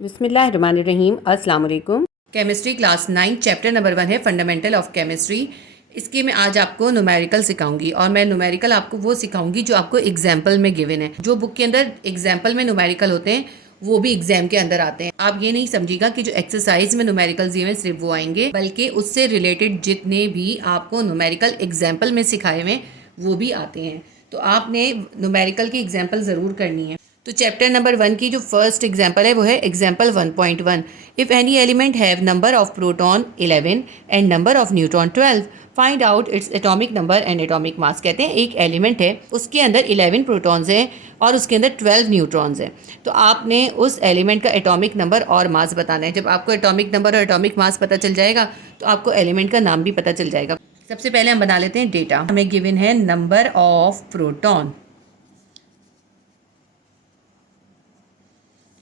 बिस्मिल्लाहिर्रहमानिर्रहीम। अस्सलाम वालेकुम। केमिस्ट्री क्लास 9 चैप्टर नंबर 1 है फंडामेंटल ऑफ केमिस्ट्री। इसके मैं आज आपको न्यूमेरिकल सिखाऊंगी और मैं न्यूमेरिकल आपको वो सिखाऊंगी जो आपको एग्जाम्पल में गिवन है। जो बुक के अंदर एग्जाम्पल में न्यूमेरिकल होते हैं वो भी एग्जाम के अंदर आते हैं। आप ये नहीं समझिएगा कि जो एक्सरसाइज में न्यूमेरिकल दिए हुए सिर्फ वो आएंगे, बल्कि उससे रिलेटेड जितने भी आपको न्यूमेरिकल एग्जाम्पल में सिखाए हुए वो भी आते हैं। तो आपने न्यूमेरिकल की एग्जाम्पल ज़रूर करनी है। तो चैप्टर नंबर 1 की जो फर्स्ट एग्जाम्पल है वो है example 1.1। If any element have number of proton 11 and number of neutron 12, find out its atomic number and atomic mass. कहते हैं एक एलिमेंट है, उसके अंदर 11 प्रोटॉन्स हैं और उसके अंदर 12 न्यूट्रॉन्स हैं। तो आपने उस एलिमेंट का एटॉमिक नंबर और मास बताना है। जब आपको एटॉमिक नंबर और एटॉमिक मास पता चल जाएगा तो आपको एलिमेंट का नाम भी पता चल जाएगा। सबसे पहले हम बना लेते हैं डेटा। हमें गिवन है नंबर ऑफ प्रोटॉन,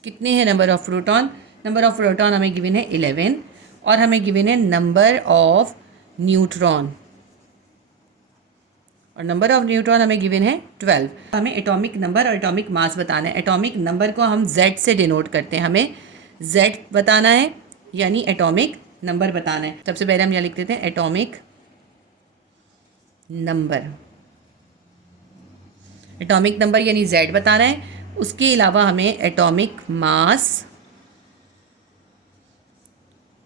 कितने हैं number of proton. Number of proton हमें गिवन है 11 और हमें गिवन है नंबर ऑफ न्यूट्रॉन, और नंबर ऑफ न्यूट्रॉन हमें गिवन है 12। हमें एटॉमिक नंबर और एटॉमिक मास बताना है। एटॉमिक नंबर को हम Z से डिनोट करते हैं, हमें Z बताना है यानी एटॉमिक नंबर बताना है। सबसे पहले हम यहाँ लिख देते हैं एटॉमिक नंबर। एटॉमिक नंबर यानी Z बताना है। उसके अलावा हमें एटॉमिक मास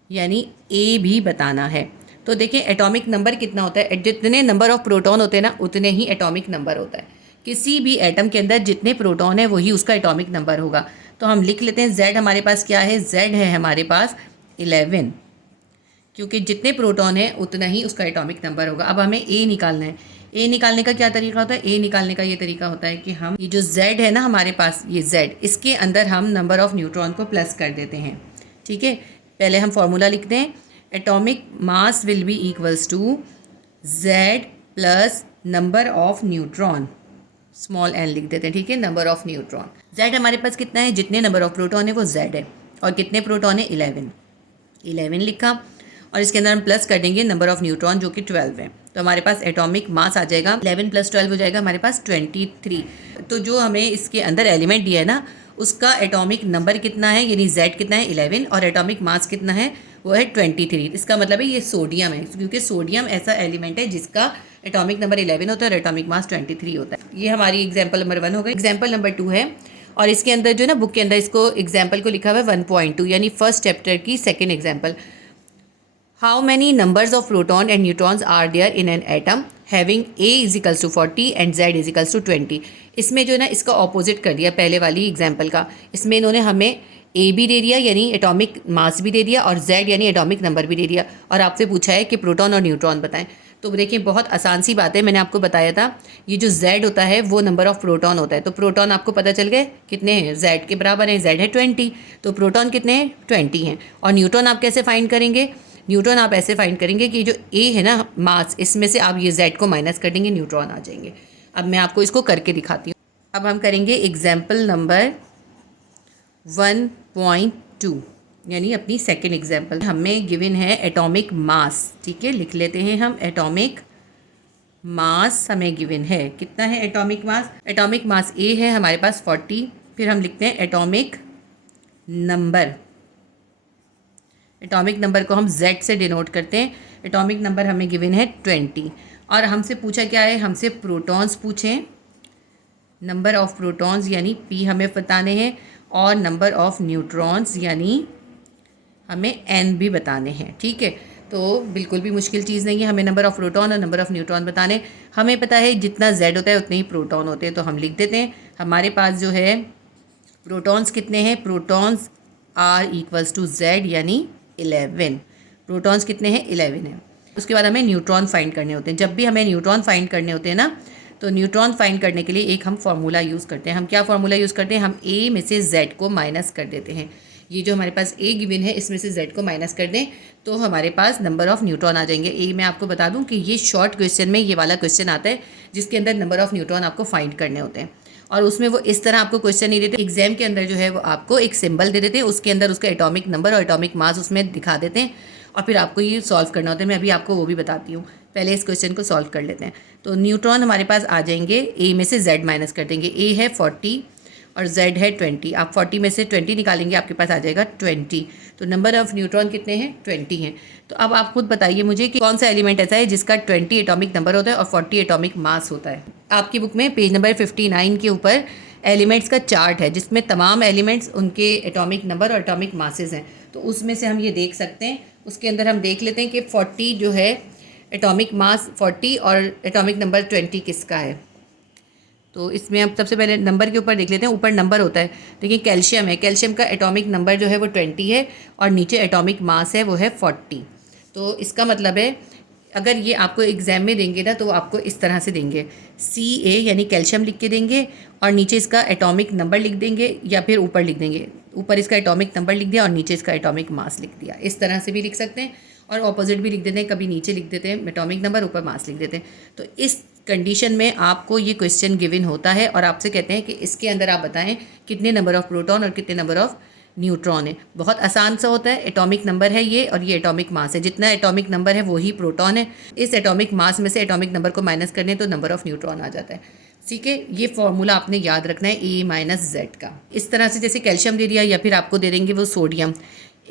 यानी A भी बताना है। तो देखिए एटॉमिक नंबर कितना होता है, जितने नंबर ऑफ प्रोटॉन होते हैं ना उतने ही एटॉमिक नंबर होता है। किसी भी एटम के अंदर जितने प्रोटॉन है वही उसका एटॉमिक नंबर होगा। तो हम लिख लेते हैं Z हमारे पास क्या है, Z है हमारे पास 11, क्योंकि जितने प्रोटॉन है उतना ही उसका एटॉमिक नंबर होगा। अब हमें A निकालना है। ए निकालने का क्या तरीका होता है, ए निकालने का ये तरीका होता है कि हम ये जो Z है ना हमारे पास, ये Z, इसके अंदर हम नंबर ऑफ न्यूट्रॉन को प्लस कर देते हैं। ठीक है, पहले हम फॉर्मूला लिखते हैं। Atomic mass will be equals to Z plus number of neutron, small n लिख देते हैं। ठीक है, नंबर ऑफ न्यूट्रॉन। Z हमारे पास कितना है, जितने नंबर ऑफ प्रोटॉन है वो Z है, और कितने प्रोटॉन है 11 लिखा, और इसके अंदर हम प्लस कर देंगे नंबर ऑफ न्यूट्रॉन जो कि 12 है। तो हमारे पास एटॉमिक मास आ जाएगा 11 + 12 हो जाएगा हमारे पास 23। तो जो हमें इसके अंदर एलिमेंट दिया है ना उसका एटॉमिक नंबर कितना है यानी Z कितना है 11, और एटॉमिक मास कितना है वो है 23। इसका मतलब है ये सोडियम है, क्योंकि सोडियम ऐसा एलिमेंट है जिसका एटॉमिक नंबर 11 होता है और एटॉमिक मास 23 होता है। ये हमारी एग्जाम्पल नंबर 1 हो गई। एग्जाम्पल नंबर 2 है, और इसके अंदर जो है ना बुक के अंदर इसको एग्जाम्पल को लिखा हुआ है 1.2 यानी फर्स्ट चैप्टर की second example. How many numbers of proton and neutrons are there in an atom having A is equals to 40 and Z is equals to 20। इसमें जो है ना इसका ऑपोजिट कर दिया पहले वाली एग्जाम्पल का। इसमें इन्होंने हमें A भी दे दिया यानी एटॉमिक मास भी दे दिया, और Z यानी एटॉमिक नंबर भी दे दिया, और आपसे पूछा है कि प्रोटॉन और न्यूट्रॉन बताएं। तो देखिए बहुत आसान सी बात है, मैंने आपको बताया था ये जो Z होता है वो नंबर ऑफ प्रोटॉन होता है। तो प्रोटॉन आपको पता चल गए कितने हैं, Z के बराबर हैं, Z है 20, तो प्रोटॉन कितने हैं 20 हैं। और न्यूट्रॉन आप कैसे फाइंड करेंगे, न्यूट्रॉन आप ऐसे फाइंड करेंगे कि जो A है ना मास, इसमें से आप ये Z को माइनस कर देंगे, न्यूट्रॉन आ जाएंगे। अब मैं आपको इसको करके दिखाती हूँ। अब हम करेंगे एग्जाम्पल नंबर 1.2 यानी अपनी सेकेंड एग्जाम्पल। हमें गिवन है एटॉमिक मास। ठीक है, लिख लेते हैं हम एटॉमिक मास हमें गिवन है। कितना है atomic mass, atomic mass A है हमारे पास 40। फिर हम लिखते हैं एटॉमिक नंबर। एटॉमिक नंबर को हम Z से डिनोट करते हैं। एटॉमिक नंबर हमें गिवन है 20, और हमसे पूछा क्या है, हमसे प्रोटॉन्स पूछें, नंबर ऑफ प्रोटॉन्स यानी P हमें बताने हैं, और नंबर ऑफ न्यूट्रॉन्स यानी हमें N भी बताने हैं। ठीक है, तो बिल्कुल भी मुश्किल चीज़ नहीं है, हमें नंबर ऑफ प्रोटॉन और नंबर ऑफ न्यूट्रॉन बताने। हमें पता है जितना Z होता है उतने ही प्रोटॉन होते हैं, तो हम लिख देते हैं। हमारे पास जो है प्रोटॉन्स कितने हैं, protons R equals to Z यानी 11। प्रोटॉन्स कितने हैं 11 हैं। उसके बाद हमें न्यूट्रॉन फाइंड करने होते हैं। जब भी हमें न्यूट्रॉन फाइंड करने होते हैं ना, तो न्यूट्रॉन फाइंड करने के लिए एक हम फार्मूला यूज़ करते हैं। हम क्या फार्मूला यूज़ करते हैं, हम A में से Z को माइनस कर देते हैं। ये जो हमारे पास A गिवन है इसमें से Z को माइनस कर दें तो हमारे पास नंबर ऑफ़ न्यूट्रॉन आ जाएंगे। A मैं आपको बता दूं कि ये शॉर्ट क्वेश्चन में ये वाला क्वेश्चन आता है जिसके अंदर नंबर ऑफ़ न्यूट्रॉन आपको फाइंड करने होते हैं, और उसमें वो इस तरह आपको क्वेश्चन नहीं देते। एग्जाम के अंदर जो है वो आपको एक सिंबल दे देते हैं, उसके अंदर उसका एटॉमिक नंबर और एटॉमिक मास उसमें दिखा देते हैं, और फिर आपको ये सॉल्व करना होता है। मैं अभी आपको वो भी बताती हूँ, पहले इस क्वेश्चन को सॉल्व कर लेते हैं। तो न्यूट्रॉन हमारे पास आ जाएंगे, A में से Z माइनस कर देंगे। A है 40 और Z है 20। आप 40 में से 20 निकालेंगे, आपके पास आ जाएगा 20। तो नंबर ऑफ न्यूट्रॉन कितने हैं? 20 हैं। तो अब आप खुद बताइए मुझे कि कौन सा एलिमेंट ऐसा है जिसका 20 एटॉमिक नंबर होता है और 40 एटॉमिक मास होता है। आपकी बुक में पेज नंबर 59 के ऊपर एलिमेंट्स का चार्ट है जिसमें तमाम एलिमेंट्स, उनके एटॉमिक नंबर और एटॉमिक मासेस हैं। तो उसमें से हम ये देख सकते हैं, उसके अंदर हम देख लेते हैं कि 40 जो है एटॉमिक मास 40 और एटॉमिक नंबर 20 किसका है। तो इसमें हम सबसे पहले नंबर के ऊपर देख लेते हैं। ऊपर नंबर होता है, देखिए कैल्शियम है, कैल्शियम का एटॉमिक नंबर जो है वो 20 है और नीचे एटॉमिक मास है वो है 40। तो इसका मतलब है अगर ये आपको एग्जाम में देंगे ना तो आपको इस तरह से देंगे, Ca यानी कैल्शियम लिख के देंगे और नीचे इसका एटॉमिक नंबर लिख देंगे, या फिर ऊपर लिख देंगे, ऊपर इसका एटॉमिक नंबर लिख दिया और नीचे इसका एटॉमिक मास लिख दिया। इस तरह से भी लिख सकते हैं और ऑपोजिट भी लिख देते हैं, कभी नीचे लिख देते हैं एटॉमिक नंबर, ऊपर मास लिख देते हैं। तो इस कंडीशन में आपको ये क्वेश्चन गिवन होता है और आपसे कहते हैं कि इसके अंदर आप बताएं कितने नंबर ऑफ प्रोटॉन और कितने नंबर ऑफ न्यूट्रॉन है। बहुत आसान सा होता है, एटॉमिक नंबर है ये और ये एटॉमिक मास है। जितना एटॉमिक नंबर है वही प्रोटॉन है। इस एटॉमिक मास में से एटॉमिक नंबर को माइनस करने तो नंबर ऑफ न्यूट्रॉन आ जाता है। ठीक है, ये फॉर्मूला आपने याद रखना है A माइनस Z का। इस तरह से जैसे कैल्शियम दे दिया या फिर आपको दे देंगे वो सोडियम,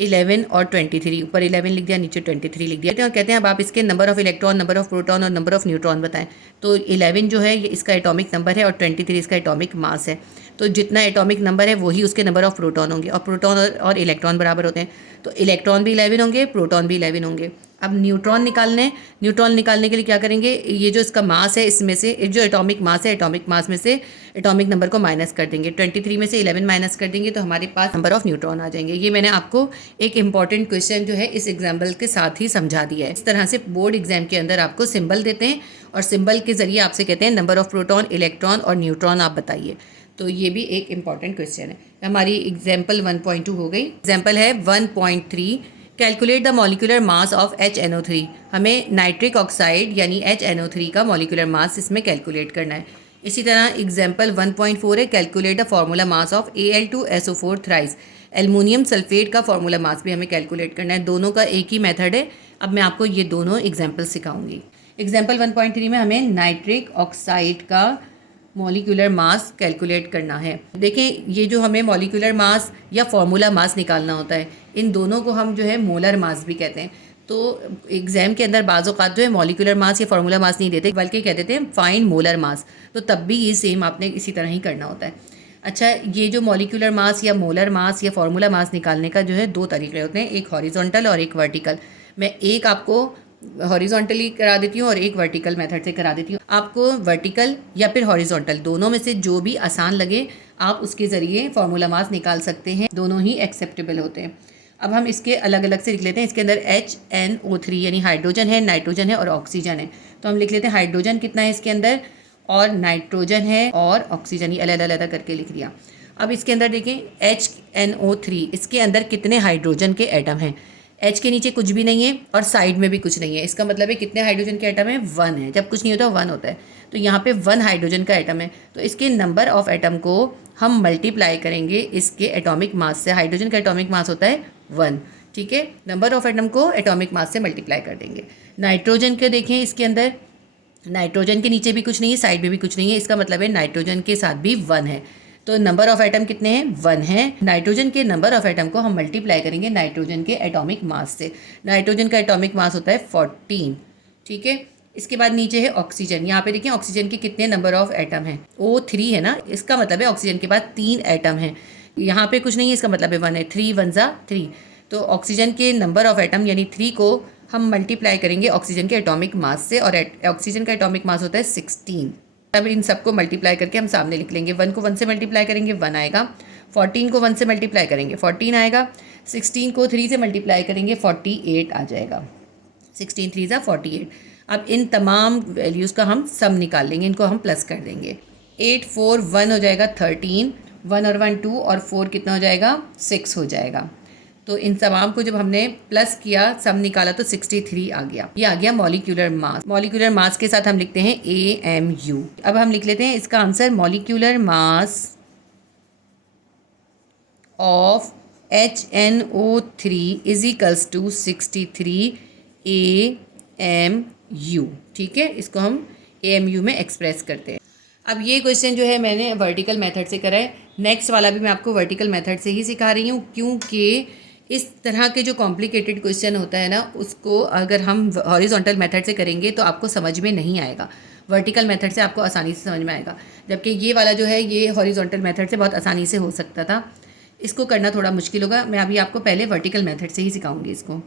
11 और 23, ऊपर 11 लिख दिया, नीचे 23 लिख दिया और कहते हैं अब आप इसके number of electron, number of proton और नंबर ऑफ न्यूट्रॉन बताएं। तो 11 जो है ये इसका एटॉमिक नंबर है और 23 इसका एटॉमिक मास है। तो जितना एटॉमिक नंबर है वही उसके नंबर ऑफ प्रोटॉन होंगे और प्रोटॉन और इलेक्ट्रॉन बराबर होते हैं, तो इलेक्ट्रॉन भी 11 होंगे, प्रोटॉन भी 11 होंगे। अब न्यूट्रॉन निकालने हैं, न्यूट्रॉन निकालने के लिए क्या करेंगे, ये जो इसका मास है इसमें से जो एटॉमिक मास है, एटॉमिक मास में से एटॉमिक नंबर को माइनस कर देंगे। 23 में से 11 माइनस कर देंगे तो हमारे पास नंबर ऑफ न्यूट्रॉन आ जाएंगे। ये मैंने आपको एक इंपॉर्टेंट क्वेश्चन जो है इस एग्जाम्पल के साथ ही समझा दिया है। इस तरह से बोर्ड एग्जाम के अंदर आपको सिंबल देते हैं और सिंबल के जरिए आपसे कहते हैं नंबर ऑफ प्रोटॉन, इलेक्ट्रॉन और न्यूट्रॉन आप बताइए। तो ये भी एक इंपॉर्टेंट क्वेश्चन है। हमारी एग्जाम्पल 1.2 हो गई। एग्जाम्पल है 1.3, calculate the molecular mass of HNO3। हमें नाइट्रिक ऑक्साइड यानी HNO3 का मॉलिक्यूलर मास इसमें कैलकुलेट करना है। इसी तरह एग्जाम्पल 1.4 है, calculate the formula mass of Al2SO4 thrice. Aluminium sulphate का फार्मूला मास भी हमें कैलकुलेट करना है। दोनों का एक ही मेथड है। अब मैं आपको ये दोनों एग्जाम्पल सिखाऊंगी। एग्जाम्पल 1.3 में हमें नाइट्रिक ऑक्साइड का मॉलिक्यूलर मास कैलकुलेट करना है। देखें, ये जो हमें मॉलिक्यूलर मास या फॉर्मूला मास निकालना होता है, इन दोनों को हम जो है मोलर मास भी कहते हैं। तो एग्जाम के अंदर बाज़ औक़ात जो है मॉलिक्यूलर मास या फार्मूला मास नहीं देते, बल्कि कह देते हैं फाइंड मोलर मास। तो तब भी ये सेम आपने इसी तरह ही करना होता है। अच्छा, ये जो मॉलिक्यूलर मास या मोलर मास या फार्मूला मास निकालने का जो है दो तरीके होते हैं, एक हॉरिजॉन्टल और एक वर्टिकल। मैं एक आपको हॉरिजॉन्टली करा देती हूँ और एक वर्टिकल मेथड से करा देती हूँ। आपको वर्टिकल या फिर हॉरिजॉन्टल दोनों में से जो भी आसान लगे आप उसके ज़रिए फार्मूला मास निकाल सकते हैं, दोनों ही एक्सेप्टेबल होते हैं। अब हम इसके अलग अलग से लिख लेते हैं। इसके अंदर HNO3 यानी हाइड्रोजन है, नाइट्रोजन है और ऑक्सीजन है। तो हम लिख लेते हैं हाइड्रोजन कितना है इसके अंदर और नाइट्रोजन है और ऑक्सीजन, ये अलग अलग करके लिख दिया। अब इसके अंदर देखें HNO3, इसके अंदर कितने हाइड्रोजन के एटम हैं। H के नीचे कुछ भी नहीं है और साइड में भी कुछ नहीं है। इसका मतलब है कितने हाइड्रोजन के एटम है, 1 है। जब कुछ नहीं होता 1 होता है। तो यहाँ पे 1 हाइड्रोजन का एटम है, तो इसके नंबर ऑफ एटम को हम मल्टीप्लाई करेंगे इसके एटॉमिक मास से। हाइड्रोजन का एटॉमिक मास होता है 1, ठीक है। नंबर ऑफ एटम को एटॉमिक मास से मल्टीप्लाई कर देंगे। नाइट्रोजन के देखें, इसके अंदर नाइट्रोजन के नीचे भी कुछ नहीं है, साइड में भी कुछ नहीं है। इसका मतलब है नाइट्रोजन के साथ भी 1 है। तो नंबर ऑफ एटम कितने हैं, 1 है। नाइट्रोजन के नंबर ऑफ एटम को हम मल्टीप्लाई करेंगे नाइट्रोजन के एटॉमिक मास से। नाइट्रोजन का एटॉमिक मास होता है 14, ठीक है। इसके बाद नीचे है ऑक्सीजन। यहाँ पे देखिए ऑक्सीजन के कितने नंबर ऑफ एटम हैं, O3 है ना। इसका मतलब है ऑक्सीजन के बाद 3 एटम हैं। यहाँ पे कुछ नहीं है, इसका मतलब है 1 है। 3 1 जा 3। तो ऑक्सीजन के नंबर ऑफ एटम यानी 3 को हम मल्टीप्लाई करेंगे ऑक्सीजन के एटॉमिक मास से और ऑक्सीजन का एटॉमिक मास होता है 16। अब इन सबको मल्टीप्लाई करके हम सामने लिख लेंगे। 1 को 1 से मल्टीप्लाई करेंगे 1 आएगा, 14 को 1 से मल्टीप्लाई करेंगे 14 आएगा, 16 को 3 से मल्टीप्लाई करेंगे 48 आ जाएगा। 16 3 जा 48। अब इन तमाम वैल्यूज़ का हम सम निकाल लेंगे, इनको हम प्लस कर देंगे। 8 4 1 हो जाएगा 13, 1 और 1 2 और 4 कितना हो जाएगा 6 हो जाएगा। तो इन तमाम को जब हमने प्लस किया, सम निकाला तो 63 आ गया। ये आ गया मॉलिक्यूलर मास। मॉलिक्यूलर मास के साथ हम लिखते हैं AMU। अब हम लिख लेते हैं इसका answer, molecular mass of HNO3 is equals to 63 AMU, ठीक है। इसको हम AMU में एक्सप्रेस करते हैं। अब ये क्वेश्चन जो है मैंने वर्टिकल मेथड से करा है। नेक्स्ट वाला भी मैं आपको वर्टिकल मेथड से ही सिखा रही हूँ, क्योंकि इस तरह के जो कॉम्प्लिकेटेड क्वेश्चन होता है ना, उसको अगर हम हॉरिजॉन्टल मेथड से करेंगे तो आपको समझ में नहीं आएगा, वर्टिकल मेथड से आपको आसानी से समझ में आएगा। जबकि ये वाला जो है ये हॉरिजॉन्टल मेथड से बहुत आसानी से हो सकता था, इसको करना थोड़ा मुश्किल होगा। मैं अभी आपको पहले वर्टिकल मेथड से ही सिखाऊंगी इसको।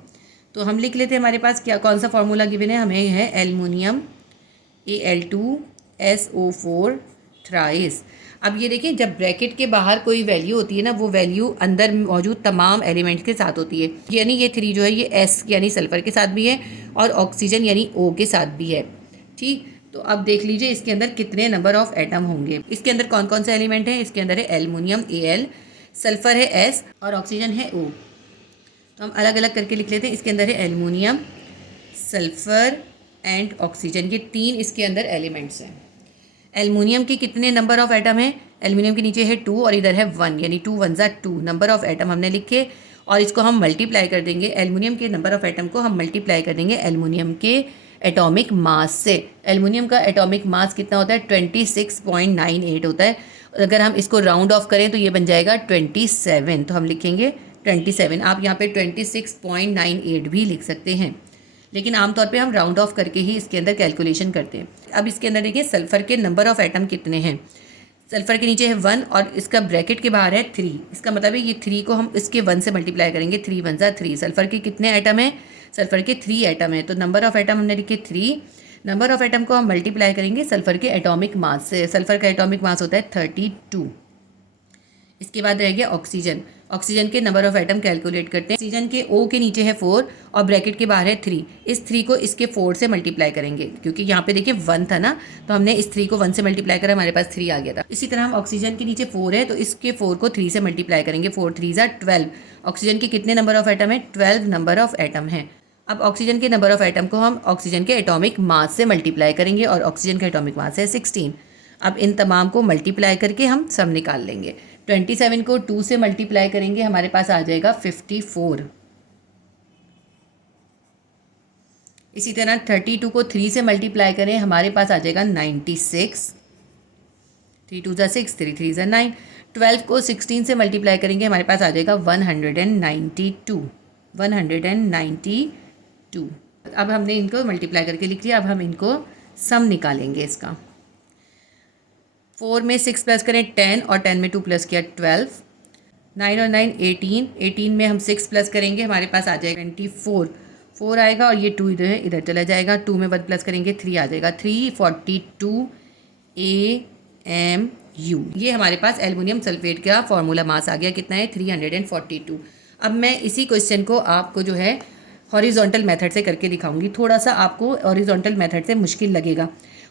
तो हम लिख लेते हैं, हमारे पास क्या कौन सा फार्मूला गिवन है, हमें है एल्युमिनियम Al2SO4 थ्राइस। अब ये देखिए, जब ब्रैकेट के बाहर कोई वैल्यू होती है ना, वो वैल्यू अंदर मौजूद तमाम एलिमेंट्स के साथ होती है। यानी ये 3 जो है ये S यानी सल्फर के साथ भी है और ऑक्सीजन यानी O के साथ भी है। ठीक, तो अब देख लीजिए इसके अंदर कितने नंबर ऑफ एटम होंगे। इसके अंदर कौन कौन से एलिमेंट हैं, इसके अंदर है एल्युमिनियम Al, सल्फर है S और ऑक्सीजन है O। तो हम अलग अलग करके लिख लेते हैं। इसके अंदर है एल्युमिनियम, सल्फर एंड ऑक्सीजन, ये 3 इसके अंदर एलिमेंट्स हैं। एल्युमिनियम के कितने नंबर ऑफ एटम है, एल्युमिनियम के नीचे है 2 और इधर है 1, यानी 2 1 ज़ा 2 नंबर ऑफ एटम हमने लिखे और इसको हम मल्टीप्लाई कर देंगे। एल्युमिनियम के नंबर ऑफ एटम को हम मल्टीप्लाई कर देंगे एल्युमिनियम के एटॉमिक मास से। एल्युमिनियम का एटॉमिक मास कितना होता है, 26.98 होता है। अगर हम इसको राउंड ऑफ करें तो ये बन जाएगा 27, तो हम लिखेंगे 27। आप यहाँ पे 26.98 भी लिख सकते हैं, लेकिन आमतौर पे हम राउंड ऑफ करके ही इसके अंदर कैलकुलेशन करते हैं। अब इसके अंदर देखिए सल्फर के नंबर ऑफ एटम कितने हैं। सल्फर के नीचे है 1 और इसका ब्रैकेट के बाहर है 3। इसका मतलब है ये 3 को हम इसके 1 से मल्टीप्लाई करेंगे, 3 1 ज़ा 3। सल्फर के कितने एटम हैं, सल्फर के 3 एटम है, तो नंबर ऑफ एटम हमने लिखे 3। नंबर ऑफ एटम को हम मल्टीप्लाई करेंगे सल्फर के एटॉमिक मास से। सल्फर का एटॉमिक मास होता है 32। इसके बाद रह गया ऑक्सीजन। ऑक्सीजन के नंबर ऑफ एटम कैलकुलेट करते हैं। ऑक्सीजन के O के नीचे है 4 और ब्रैकेट के बाहर है 3। इस 3 को इसके 4 से मल्टीप्लाई करेंगे, क्योंकि यहाँ पे देखिए 1 था ना, तो हमने इस 3 को 1 से मल्टीप्लाई करा, हमारे पास 3 आ गया था। इसी तरह हम ऑक्सीजन के नीचे 4 है तो इसके 4 को 3 से मल्टीप्लाई करेंगे, 4 3 ज़ा 12। ऑक्सीजन के कितने नंबर ऑफ एटम है, 12 नंबर ऑफ एटम है। अब ऑक्सीजन के नंबर ऑफ एटम को हम ऑक्सीजन के एटॉमिक मास से मल्टीप्लाई करेंगे और ऑक्सीजन का एटॉमिक मास है 16। अब इन तमाम को मल्टीप्लाई करके हम सम निकाल लेंगे। 27 को 2 से मल्टीप्लाई करेंगे, हमारे पास आ जाएगा 54। इसी तरह 32 को 3 से मल्टीप्लाई करें, हमारे पास आ जाएगा 96। 3 2 ज़ा 6, 3 3 ज़ा 9। 12 को 16 से मल्टीप्लाई करेंगे, हमारे पास आ जाएगा 192। 192। अब हमने इनको मल्टीप्लाई करके लिख लिया। अब हम इनको सम निकालेंगे इसका। 4 में 6 प्लस करें 10 और 10 में 2 प्लस किया 12। 9 और 9 18। 18 में हम 6 प्लस करेंगे, हमारे पास आ जाएगा 24। 4 आएगा और ये 2 इधर चला जाएगा। 2 में 1 प्लस करेंगे 3 आ जाएगा। 342 AMU। ये हमारे पास एल्युमिनियम सल्फेट का फॉर्मूला मास आ गया, कितना है 342। अब मैं इसी क्वेश्चन को आपको जो है हॉरिजॉन्टल मेथड से करके दिखाऊंगी। थोड़ा सा आपको हॉरिजॉन्टल मेथड से मुश्किल लगेगा,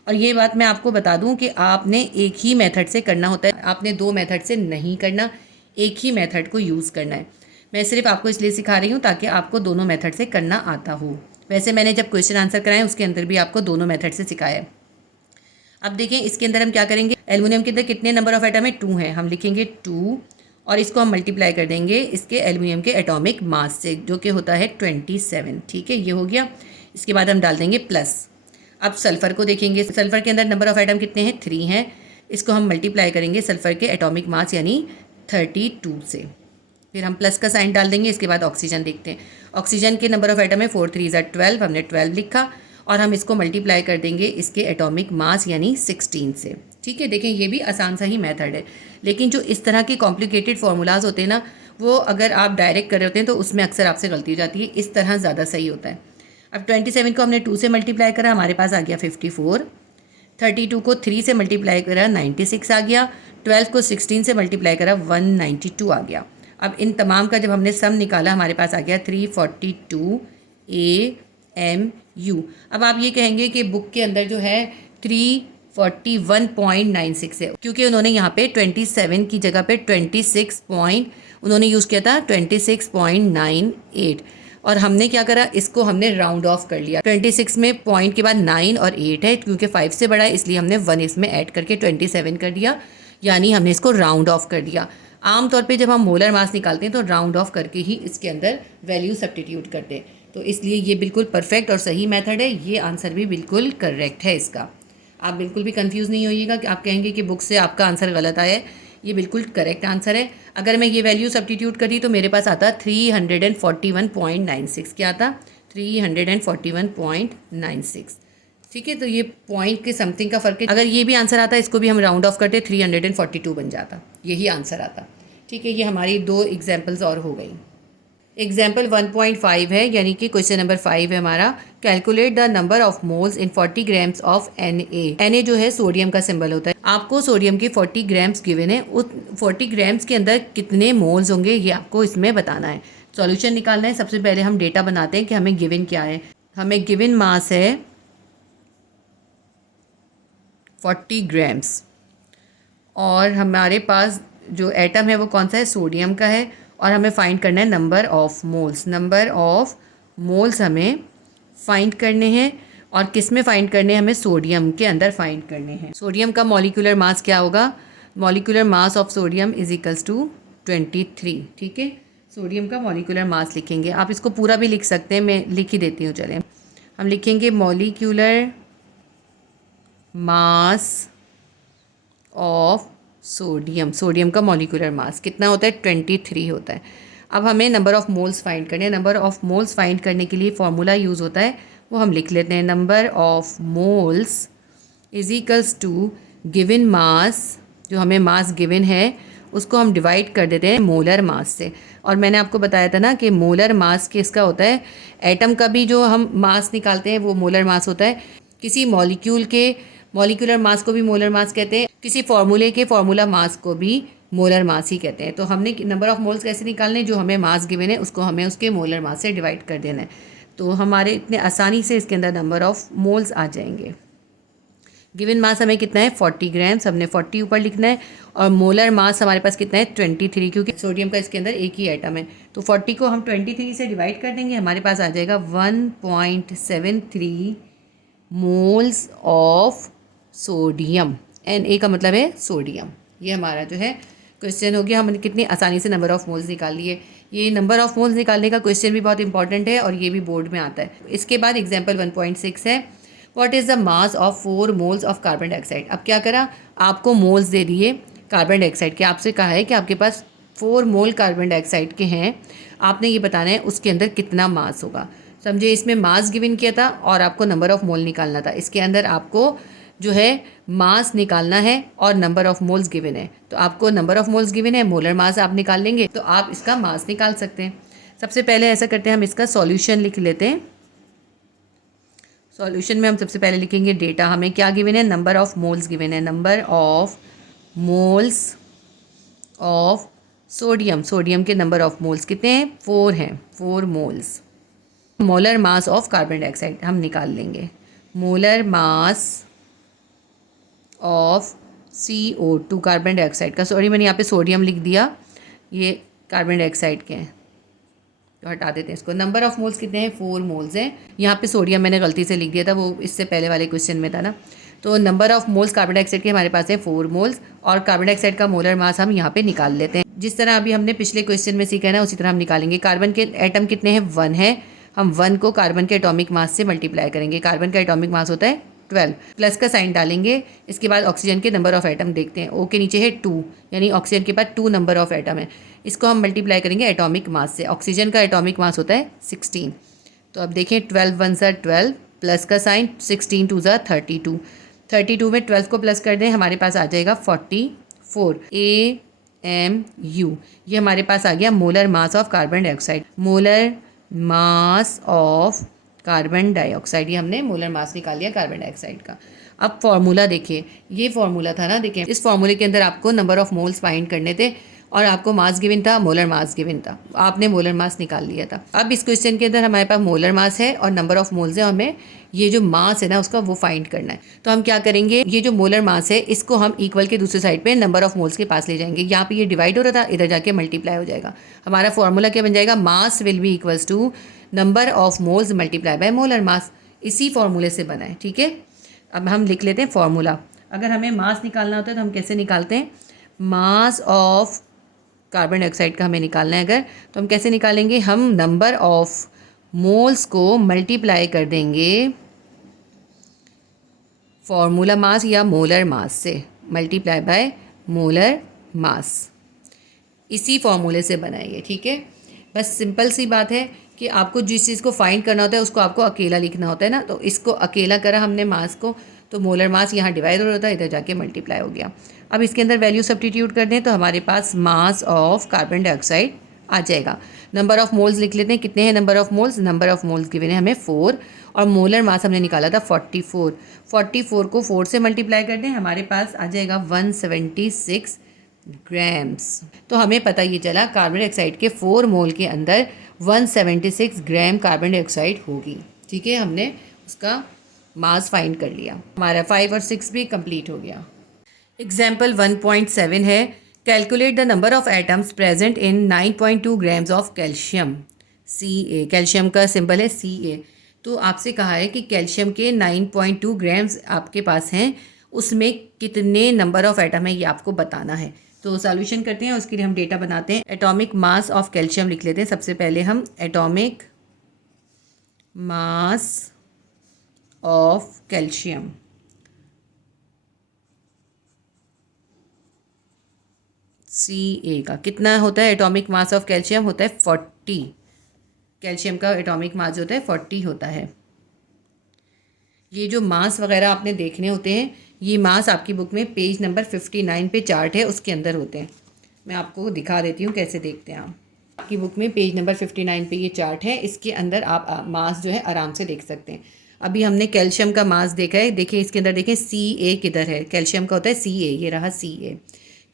और ये बात मैं आपको बता दूं कि आपने एक ही मेथड से करना होता है, आपने 2 मेथड से नहीं करना, एक ही मेथड को यूज़ करना है। मैं सिर्फ आपको इसलिए सिखा रही हूँ ताकि आपको दोनों मेथड से करना आता हो। वैसे मैंने जब क्वेश्चन आंसर कराए उसके अंदर भी आपको दोनों मेथड से सिखाया है। अब देखें इसके अंदर हम क्या करेंगे, एल्युमिनियम के अंदर कितने नंबर ऑफ एटम है, 2 है, हम लिखेंगे 2 और इसको हम मल्टीप्लाई कर देंगे इसके एल्युमिनियम के एटॉमिक मास से, जो कि होता है 27। ठीक है, ये हो गया। इसके बाद हम डाल देंगे प्लस। अब सल्फ़र को देखेंगे, सल्फ़र के अंदर नंबर ऑफ एटम कितने हैं, 3 हैं। इसको हम मल्टीप्लाई करेंगे सल्फ़र के एटॉमिक मास यानी 32 से, फिर हम प्लस का साइन डाल देंगे। इसके बाद ऑक्सीजन देखते हैं। ऑक्सीजन के नंबर ऑफ एटम है 4 3 ज़ा 12, हमने 12 लिखा और हम इसको मल्टीप्लाई कर देंगे इसके एटॉमिक मास यानी 16 से। ठीक है, देखें ये भी आसान सा ही मेथड है, लेकिन जो इस तरह के कॉम्प्लिकेटेड फार्मूलाज होते हैं ना, वो अगर आप डायरेक्ट कर रहे होते हैं तो उसमें अक्सर आपसे गलती हो जाती है। इस तरह ज़्यादा सही होता है। अब 27 को हमने 2 से मल्टीप्लाई करा, हमारे पास आ गया 54। 32 को 3 से मल्टीप्लाई करा, 96 आ गया। 12 को 16 से मल्टीप्लाई करा, 192 आ गया। अब इन तमाम का जब हमने सम निकाला, हमारे पास आ गया 342 AMU। अब आप ये कहेंगे कि बुक के अंदर जो है 341.96 है, क्योंकि उन्होंने यहाँ पे 27 की जगह पे 26 उन्होंने यूज़ किया था 26.98, और हमने क्या करा, इसको हमने राउंड ऑफ कर लिया। 26 में पॉइंट के बाद 9 और 8 है, क्योंकि 5 से बड़ा है इसलिए हमने 1 इसमें ऐड करके 27 कर दिया, यानी हमने इसको राउंड ऑफ कर दिया। आमतौर पे जब हम मोलर मास निकालते हैं तो राउंड ऑफ करके ही इसके अंदर वैल्यू सब्स्टिट्यूट करते हैं, तो इसलिए ये बिल्कुल परफेक्ट और सही मेथड है। ये आंसर भी बिल्कुल करेक्ट है इसका। आप बिल्कुल भी कंफ्यूज नहीं होइएगा कि आप कहेंगे कि बुक से आपका आंसर गलत आया है। ये बिल्कुल करेक्ट आंसर है। अगर मैं ये वैल्यू सब्स्टिट्यूट करी तो मेरे पास आता 341.96। क्या आता? 341.96। ठीक है, तो ये पॉइंट के समथिंग का फ़र्क है। अगर ये भी आंसर आता, इसको भी हम राउंड ऑफ करते 342 बन जाता, यही आंसर आता। ठीक है, ये हमारी 2 एग्जाम्पल्स और हो गई। एग्जाम्पल 1.5 है, यानी कि क्वेश्चन नंबर 5 है हमारा। Calculate the number of moles in 40 grams of Na जो है सोडियम का सिंबल होता है। आपको सोडियम के 40 ग्राम्स गिवन है, उस 40 ग्राम्स के अंदर कितने मोल्स होंगे ये आपको इसमें बताना है। सॉल्यूशन निकालना है। सबसे पहले हम डेटा बनाते हैं कि हमें गिवन क्या है। हमें गिवन मास है 40 ग्राम्स, और हमारे पास जो एटम है वो कौन सा है? सोडियम का है। और हमें फाइंड करना है number of moles. Number of moles हमें फाइंड करने हैं, और किस में फाइंड करने हैं? हमें सोडियम के अंदर फाइंड करने हैं। सोडियम का मॉलिक्यूलर मास क्या होगा? Molecular mass of sodium is equals to 23। ठीक है, सोडियम का मॉलिक्यूलर मास लिखेंगे। आप इसको पूरा भी लिख सकते हैं, मैं लिख ही देती हूँ। चलें, हम लिखेंगे molecular mass of sodium. Sodium का मॉलिक्यूलर मास कितना होता है? 23 होता है। अब हमें नंबर ऑफ़ मोल्स फाइंड करने हैं। नंबर ऑफ़ मोल्स फाइंड करने के लिए फॉर्मूला यूज़ होता है, वो हम लिख लेते हैं। Number of moles is equals to given mass, जो हमें मास गिवन है उसको हम डिवाइड कर देते हैं मोलर मास से। और मैंने आपको बताया था ना कि मोलर मास किसका होता है? एटम का भी जो हम मास निकालते हैं वो मोलर मास होता है। किसी मॉलिक्यूल के मॉलिक्यूलर मास को भी मोलर मास कहते हैं, किसी फॉर्मूले के फॉर्मूला मास को भी मोलर मास ही कहते हैं। तो हमने नंबर ऑफ़ मोल्स कैसे निकालने? जो हमें मास गिवन है उसको हमें उसके मोलर मास से डिवाइड कर देना है। तो हमारे इतने आसानी से इसके अंदर नंबर ऑफ़ मोल्स आ जाएंगे। गिवन मास हमें कितना है? 40 ग्राम्स, हमने 40 ऊपर लिखना है। और मोलर मास हमारे पास कितना है? 23, क्योंकि सोडियम का इसके अंदर एक ही एटम है। तो 40 को हम 23 से डिवाइड कर देंगे, हमारे पास आ जाएगा 1.73 मोल्स ऑफ सोडियम। Na का मतलब है सोडियम। ये हमारा जो है क्वेश्चन हो गया। हमने कितनी आसानी से नंबर ऑफ़ मोल्स निकाल लिए। ये नंबर ऑफ़ मोल्स निकालने का क्वेश्चन भी बहुत इंपॉर्टेंट है, और ये भी बोर्ड में आता है। इसके बाद एग्जाम्पल 1.6 है। What is the mass of 4 moles of carbon dioxide. अब क्या करा, आपको मोल्स दे दिए कार्बन डाइऑक्साइड के। आपसे कहा है कि आपके पास 4 मोल कार्बन डाइऑक्साइड के हैं, आपने ये बताना है उसके अंदर कितना मास होगा। समझे, इसमें मास गिवन किया था और आपको नंबर ऑफ़ मोल निकालना था। इसके अंदर आपको जो है मास निकालना है और नंबर ऑफ़ मोल्स गिवन है। तो आपको नंबर ऑफ़ मोल्स गिवन है, मोलर मास आप निकाल लेंगे तो आप इसका मास निकाल सकते हैं। सबसे पहले ऐसा करते हैं, हम इसका सॉल्यूशन लिख लेते हैं। सॉल्यूशन में हम सबसे पहले लिखेंगे डेटा। हमें क्या गिवन है? नंबर ऑफ़ मोल्स गिवन है। Number of moles of sodium. Sodium के नंबर ऑफ़ मोल्स कितने हैं? 4 हैं, 4 moles. Molar mass of carbon dioxide हम निकाल लेंगे। Molar mass of CO2 carbon dioxide का, सॉरी मैंने यहाँ पे सोडियम लिख दिया, ये कार्बन डाइऑक्साइड के हैं तो हटा देते हैं इसको। नंबर ऑफ़ मोल्स कितने हैं? 4 मोल्स हैं। यहाँ पे सोडियम मैंने गलती से लिख दिया था, वो इससे पहले वाले क्वेश्चन में था ना। तो number of moles carbon dioxide के हमारे पास है 4 मोल्स, और कार्बन डाइऑक्साइड का मोलर मास हम यहाँ पे निकाल लेते हैं। जिस तरह अभी हमने पिछले क्वेश्चन में सीखा है ना, उसी तरह हम निकालेंगे। कार्बन के एटम कितने हैं? 1 है। हम 1 को कार्बन के एटॉमिक मास से मल्टीप्लाई करेंगे। कार्बन का एटॉमिक मास होता है 12, प्लस का साइन डालेंगे। इसके बाद ऑक्सीजन के नंबर ऑफ़ एटम देखते हैं। O के नीचे है 2, यानी ऑक्सीजन के पास 2 नंबर ऑफ़ एटम है। इसको हम मल्टीप्लाई करेंगे एटॉमिक मास से। ऑक्सीजन का एटॉमिक मास होता है 16। तो अब देखें, 12 1 ज़ा 12, प्लस का साइन, 16 2 ज़ा 32। 32 में 12 को प्लस कर दें, हमारे पास आ जाएगा 44 AMU। ये हमारे पास आ गया molar mass of carbon dioxide. Molar mass of carbon dioxide, ये हमने मोलर मास निकाल लिया कार्बन डाइऑक्साइड का। अब फॉर्मूला देखिए, ये फॉर्मूला था ना, देखिए इस फॉर्मूले के अंदर आपको नंबर ऑफ़ मोल्स फाइंड करने थे, और आपको मास गिवन था, मोलर मास गिवन था, आपने मोलर मास निकाल लिया था। अब इस क्वेश्चन के अंदर हमारे पास मोलर मास है और नंबर ऑफ़ मोल्स है, हमें ये जो मास है ना उसका वो फाइंड करना है। तो हम क्या करेंगे, ये जो मोलर मास है इसको हम इक्वल के दूसरे साइड पे नंबर ऑफ़ मोल्स के पास ले जाएंगे। यहाँ पे ये डिवाइड हो रहा था, इधर जाके मल्टीप्लाई हो जाएगा। हमारा फॉर्मूला क्या बन जाएगा? Mass will be equals to number of moles multiply by molar mass. इसी फॉर्मूले से बना है। ठीक है, अब हम लिख लेते हैं फॉर्मूला। अगर हमें मास निकालना होता है तो हम कैसे निकालते हैं? मास ऑफ कार्बन डाइऑक्साइड का हमें निकालना है अगर, तो हम कैसे निकालेंगे? हम नंबर ऑफ़ मोल्स को मल्टीप्लाई कर देंगे फॉर्मूला मास या मोलर मास से, मल्टीप्लाई बाय मोलर मास। इसी फॉर्मूले से बनाइए, ठीक है। बस सिंपल सी बात है कि आपको जिस चीज़ को फाइंड करना होता है उसको आपको अकेला लिखना होता है ना, तो इसको अकेला करा हमने मास को, तो मोलर मास यहाँ डिवाइड हो रहा था, इधर जाके मल्टीप्लाई हो गया। अब इसके अंदर वैल्यू सब्स्टिट्यूट कर दें तो हमारे पास मास ऑफ कार्बन डाइऑक्साइड आ जाएगा। नंबर ऑफ मोल्स लिख लेते हैं, कितने हैं number of moles. Number of moles given है हमें 4 और मोलर मास हमने निकाला था 44। 44 को 4 से मल्टीप्लाई कर दें, हमारे पास आ जाएगा 176 ग्राम्स। तो हमें पता ये चला कार्बन डाइऑक्साइड के 4 मोल के अंदर 176 ग्राम कार्बन डाइऑक्साइड होगी, ठीक है। हमने उसका मास फाइंड कर लिया, हमारा 5 और 6 भी कंप्लीट हो गया। एग्जाम्पल 1.7 है, calculate the number of atoms present in 9.2 grams of calcium Ca। Calcium का सिंबल है Ca। तो आपसे कहा है कि कैल्शियम के 9.2 ग्राम्स आपके पास हैं, उसमें कितने नंबर ऑफ एटम है ये आपको बताना है। तो सॉल्यूशन करते हैं, उसके लिए हम डेटा बनाते हैं। एटॉमिक मास ऑफ कैल्शियम लिख लेते हैं। सबसे पहले हम atomic mass of calcium Ca का कितना होता है। एटॉमिक मास ऑफ कैल्शियम होता है 40। कैल्शियम का एटॉमिक मास जो होता है 40 होता है। ये जो मास वगैरह आपने देखने होते हैं, ये मास आपकी बुक में पेज नंबर 59 पे चार्ट है, उसके अंदर होते हैं। मैं आपको दिखा देती हूँ कैसे देखते हैं आप। आपकी बुक में पेज नंबर 59 पे ये चार्ट है, इसके अंदर आप मास जो है आराम से देख सकते हैं। अभी हमने कैल्शियम का मास देखा है, देखिए इसके अंदर देखें Ca किधर है। कैल्शियम का होता है Ca, ये रहा Ca।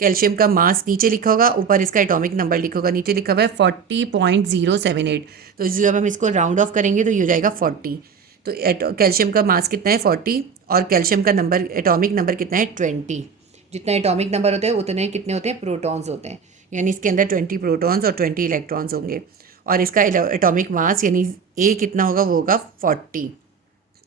कैल्शियम का मास नीचे लिखा होगा, ऊपर इसका एटॉमिक नंबर लिखा होगा। नीचे लिखा हुआ है 40.078। तो जब हम इसको राउंड ऑफ करेंगे तो ये हो जाएगा 40। तो कैल्शियम का मास कितना है 40 और कैल्शियम का नंबर एटॉमिक नंबर कितना है 20। जितना एटॉमिक नंबर होता है उतने कितने होते हैं प्रोटॉन्स होते हैं, यानी इसके अंदर 20 प्रोटॉन्स और 20 इलेक्ट्रॉन्स होंगे। और इसका एटॉमिक मास यानी ए कितना होगा, वो होगा 40।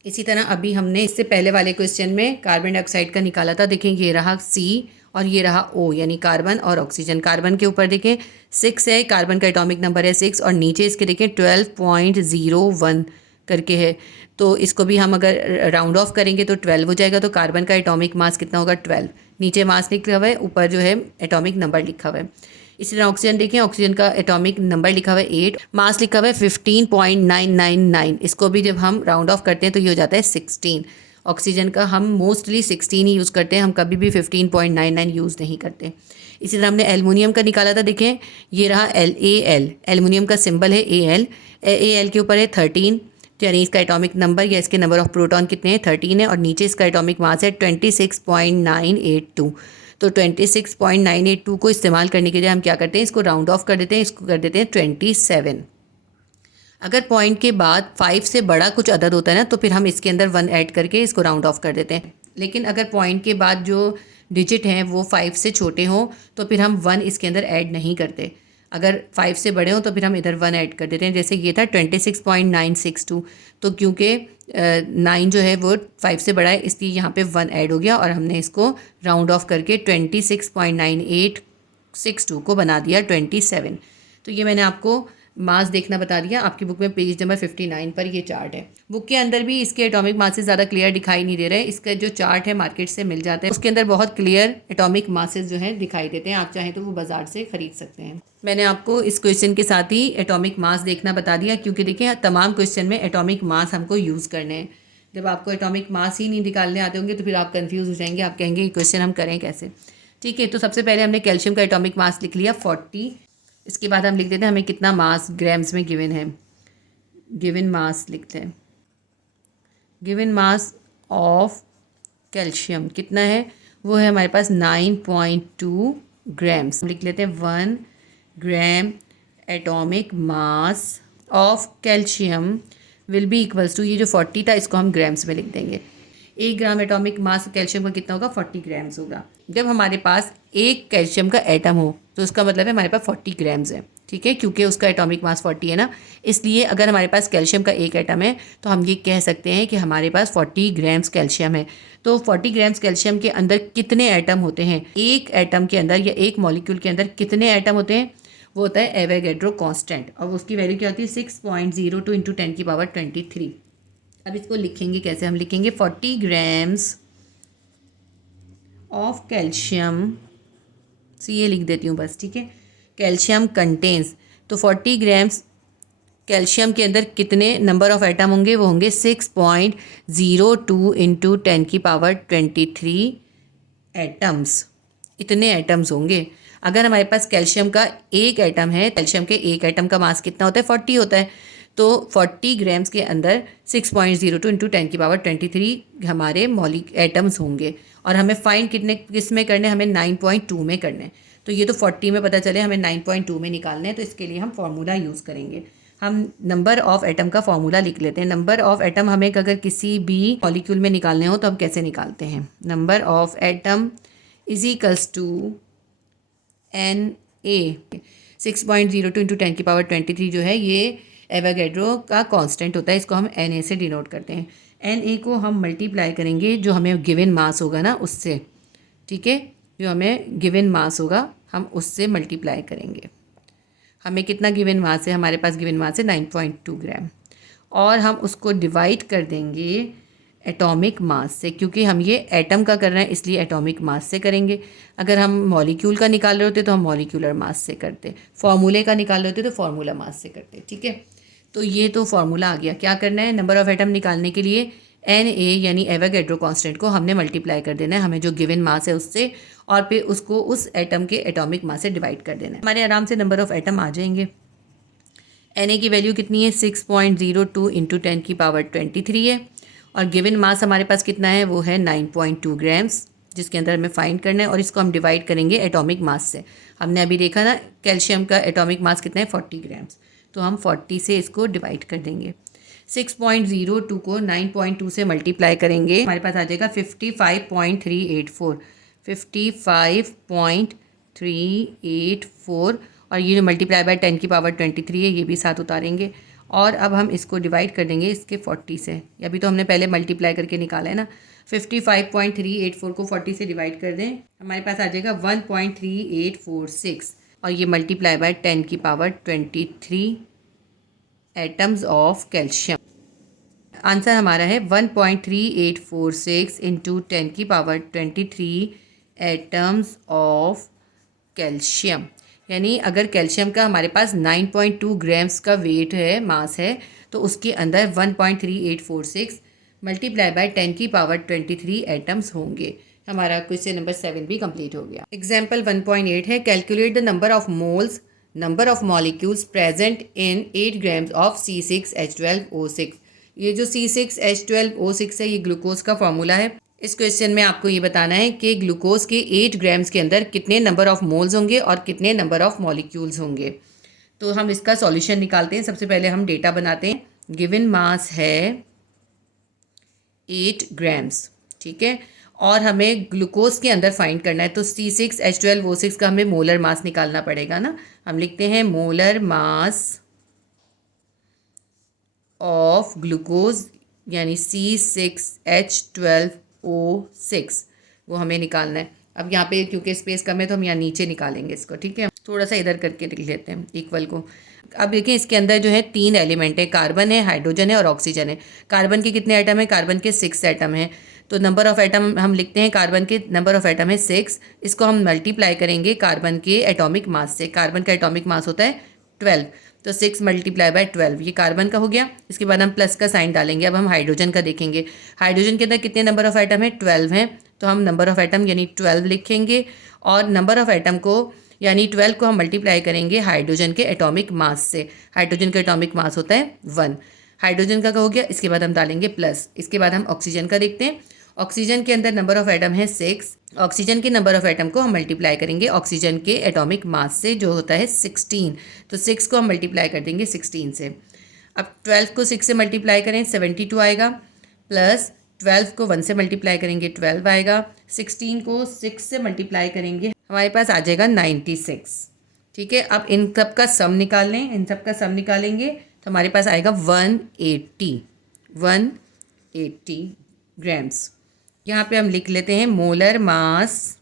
इसी तरह अभी हमने इससे पहले वाले क्वेश्चन में कार्बन डाइऑक्साइड का निकाला था। देखें ये रहा C और ये रहा O, यानी कार्बन और ऑक्सीजन। कार्बन के ऊपर देखें 6 है, कार्बन का एटॉमिक नंबर है 6, और नीचे इसके देखें 12.01 करके है। तो इसको भी हम अगर राउंड ऑफ करेंगे तो 12 हो जाएगा। तो कार्बन का एटॉमिक मास कितना होगा 12। नीचे मास लिखा हुआ है, ऊपर जो है एटॉमिक नंबर लिखा हुआ है। इसी तरह ऑक्सीजन देखें, ऑक्सीजन का एटॉमिक नंबर लिखा हुआ है 8, मास लिखा हुआ है 15.999। इसको भी जब हम राउंड ऑफ करते हैं तो ये हो जाता है 16। ऑक्सीजन का हम मोस्टली 16 ही यूज़ करते हैं, हम कभी भी 15.99 यूज़ नहीं करते। इसी तरह हमने एल्युमिनियम का निकाला था, देखें ये रहा Al। एल्युमिनियम का सिंबल है Al के ऊपर है 13, यानी इसका एटॉमिक नंबर या इसके नंबर ऑफ प्रोटॉन कितने हैं 13 है, और नीचे इसका एटॉमिक मास है 26.982। तो 26.982 को इस्तेमाल करने के लिए हम क्या करते हैं, इसको राउंड ऑफ कर देते हैं, इसको कर देते हैं 27। अगर पॉइंट के बाद 5 से बड़ा कुछ अदद होता है ना, तो फिर हम इसके अंदर 1 ऐड करके इसको राउंड ऑफ कर देते हैं। लेकिन अगर पॉइंट के बाद जो डिजिट हैं वो 5 से छोटे हों तो फिर हम 1 इसके अंदर ऐड नहीं करते। अगर 5 से बड़े हों तो फिर हम इधर 1 ऐड कर देते हैं। जैसे ये था 26.962, तो क्योंकि 9 जो है वो 5 से बड़ा है, इसलिए यहाँ पे 1 ऐड हो गया और हमने इसको राउंड ऑफ करके 26.9862 को बना दिया 27। तो ये मैंने आपको मास देखना बता दिया। आपकी बुक में पेज नंबर 59 पर ये चार्ट है। बुक के अंदर भी इसके एटॉमिक मासेस ज़्यादा क्लियर दिखाई नहीं दे रहे हैं। इसका जो चार्ट है मार्केट से मिल जाता है, उसके अंदर बहुत क्लियर एटॉमिक मासेस जो है दिखाई देते हैं। आप चाहें तो वो बाजार से खरीद सकते हैं। मैंने आपको इस क्वेश्चन के साथ ही एटॉमिक मास देखना बता दिया, क्योंकि देखिए तमाम क्वेश्चन में एटॉमिक मास हमको यूज़ करने हैं। जब आपको एटॉमिक मास ही नहीं निकालने आते होंगे तो फिर आप कन्फ्यूज़ हो जाएंगे, आप कहेंगे ये क्वेश्चन हम करें कैसे। ठीक है, तो सबसे पहले हमने कैल्शियम का एटॉमिक मास लिख लिया 40। इसके बाद हम लिख देते हैं हमें कितना मास ग्राम्स में गिवन है। गिवन मास लिखते हैं, गिवन मास ऑफ कैल्शियम कितना है, वो है हमारे पास 9.2 ग्राम्स। लिख लेते हैं 1 gram atomic mass of calcium will be equals to, ये जो 40 था इसको हम ग्राम्स में लिख देंगे। 1 ग्राम एटॉमिक मास कैल्शियम का कितना होगा 40 ग्राम्स होगा। जब हमारे पास एक कैल्शियम का एटम हो तो उसका मतलब है हमारे पास 40 ग्राम्स है। ठीक है, क्योंकि उसका एटॉमिक मास 40 है ना, इसलिए अगर हमारे पास कैल्शियम का एक एटम है तो हम ये कह सकते हैं कि हमारे पास 40 ग्राम्स कैल्शियम है। तो 40 ग्राम्स कैल्शियम के अंदर कितने एटम होते हैं, एक एटम के अंदर या एक मॉलिक्यूल के अंदर कितने एटम होते हैं, वो होता है एवोगैड्रो कांस्टेंट, और उसकी वैल्यू क्या होती है 6.02 × 10⁻23। अब इसको लिखेंगे कैसे, हम लिखेंगे 40 ग्राम्स ऑफ कैल्शियम ये लिख देती हूँ बस, ठीक है। कैल्शियम कंटेन्स, तो 40 ग्राम्स कैल्शियम के अंदर कितने नंबर ऑफ एटम होंगे, वो होंगे 6.02 इंटू 10⁻23 एटम्स। इतने एटम्स होंगे। अगर हमारे पास कैल्शियम का एक एटम है, कैल्शियम के एक एटम का मास कितना होता है, 40 होता है, तो 40 ग्राम्स के अंदर 6.02 इंटू 10⁻23 हमारे मॉलिक एटम्स होंगे। और हमें फाइंड किस में करने, हमें 9.2 में करने हैं। तो ये तो 40 में पता चले, हमें 9.2 में निकालने हैं, तो इसके लिए हम फार्मूला यूज़ करेंगे। हम नंबर ऑफ़ एटम का फार्मूला लिख लेते हैं। नंबर ऑफ़ एटम हमें अगर किसी भी मॉलिक्यूल में निकालने हो तो हम कैसे निकालते हैं, number of atom is equals to Na। 6.02 into 10⁻23 जो है ये एवोगैड्रो का कांस्टेंट होता है, इसको हम Na से डिनोट करते हैं। Na को हम मल्टीप्लाई करेंगे जो हमें गिवन मास होगा ना उससे, ठीक है, जो हमें गिवन मास होगा हम उससे मल्टीप्लाई करेंगे। हमें कितना गिवन मास है, हमारे पास गिवन मास है 9.2 ग्राम, और हम उसको डिवाइड कर देंगे एटॉमिक मास से, क्योंकि हम ये एटम का कर रहे हैं इसलिए एटॉमिक मास से करेंगे। अगर हम मॉलिक्यूल का निकाल रहे होते तो हम मॉलिक्यूलर मास से करते, फार्मूले का निकाल रहे होते तो फार्मूला मास से करते, ठीक है। तो ये तो फार्मूला आ गया। क्या करना है, नंबर ऑफ़ एटम निकालने के लिए Na यानी एवोगैड्रो कांस्टेंट को हमने मल्टीप्लाई कर देना है हमें जो गिवन मास है उससे, और फिर उसको उस एटम के एटॉमिक मास से डिवाइड कर देना है। हमारे आराम से नंबर ऑफ़ एटम आ जाएंगे। Na की वैल्यू कितनी है, 6.02 इंटू 10⁻23 है, और गिवन मास हमारे पास कितना है, वो है 9.2 ग्राम्स, जिसके अंदर हमें फाइंड करना है, और इसको हम डिवाइड करेंगे एटॉमिक मास से। हमने अभी देखा ना कैल्शियम का एटॉमिक मास कितना है, 40 ग्राम्स, तो हम 40 से इसको डिवाइड कर देंगे। 6.02 को 9.2 से मल्टीप्लाई करेंगे, हमारे पास आ जाएगा 55.384, 55.384, और ये जो मल्टीप्लाई बाय 10⁻23 है ये भी साथ उतारेंगे, और अब हम इसको डिवाइड कर देंगे इसके 40 से। अभी तो हमने पहले मल्टीप्लाई करके निकाला है ना, 55.384 को 40 से डिवाइड कर दें, हमारे पास आ जाएगा 1.3846, और ये multiply by 10⁻23 atoms of calcium. Answer हमारा है 1.3846 इंटू 10⁻23 एटम्स ऑफ कैल्शियम। यानी अगर कैल्शियम का हमारे पास 9.2 ग्राम्स का वेट है, मास है, तो उसके अंदर 1.3846 मल्टीप्लाई बाय 10⁻23 एटम्स होंगे। हमारा क्वेश्चन नंबर 7 भी कंप्लीट हो गया। एग्जाम्पल 1.8 है, calculate the number of moles, number of molecules present in 8 grams of C6H12O6। ये जो C6H12O6 है ये ग्लूकोज का फॉर्मूला है। इस क्वेश्चन में आपको ये बताना है कि ग्लूकोज के 8 ग्राम्स के अंदर कितने नंबर ऑफ मोल्स होंगे और कितने नंबर ऑफ मॉलिक्यूल्स होंगे। तो हम इसका सॉल्यूशन निकालते हैं। सबसे पहले हम डेटा बनाते हैं। गिवन मास है 8 ग्राम्स, ठीक है, और हमें ग्लूकोज के अंदर फाइंड करना है, तो C6H12O6 का हमें मोलर मास निकालना पड़ेगा ना। हम लिखते हैं मोलर मास ऑफ ग्लूकोज यानी C6H12O6, वो हमें निकालना है। अब यहाँ पे क्योंकि स्पेस कम है तो हम यहाँ नीचे निकालेंगे इसको, ठीक है। थोड़ा सा इधर करके लिख लेते हैं इक्वल को। अब देखिए इसके अंदर जो है 3 एलिमेंट है, कार्बन है, हाइड्रोजन है और ऑक्सीजन है। कार्बन के कितने एटम है, कार्बन के 6 एटम है। तो नंबर ऑफ़ एटम हम लिखते हैं, कार्बन के नंबर ऑफ़ एटम है 6, इसको हम मल्टीप्लाई करेंगे कार्बन के एटॉमिक मास से। कार्बन का एटॉमिक मास होता है 12, तो 6 मल्टीप्लाई बाय 12, ये कार्बन का हो गया। इसके बाद हम प्लस का साइन डालेंगे। अब हम हाइड्रोजन का देखेंगे। हाइड्रोजन के अंदर कितने नंबर ऑफ़ एटम है, 12 हैं, तो हम नंबर ऑफ़ एटम यानी 12 लिखेंगे, और नंबर ऑफ़ एटम को यानी 12 को हम मल्टीप्लाई करेंगे हाइड्रोजन के एटॉमिक मास से। हाइड्रोजन का एटॉमिक मास होता है 1, हाइड्रोजन का हो गया। इसके बाद हम डालेंगे प्लस। इसके बाद हम ऑक्सीजन का देखते हैं। ऑक्सीजन के अंदर नंबर ऑफ़ एटम है 6, ऑक्सीजन के नंबर ऑफ़ एटम को हम मल्टीप्लाई करेंगे ऑक्सीजन के एटॉमिक मास से जो होता है 16, तो 6 को हम मल्टीप्लाई कर देंगे 16 से। अब 12 को 6 से मल्टीप्लाई करें 72 आएगा, प्लस 12 को 1 से मल्टीप्लाई करेंगे 12 आएगा, 16 को 6 से मल्टीप्लाई करेंगे हमारे पास आ जाएगा 96, ठीक है। अब इन सब का सम निकाल लें, इन सब का सम निकालेंगे तो हमारे पास आएगा 180 ग्राम्स। यहाँ पे हम लिख लेते हैं molar mass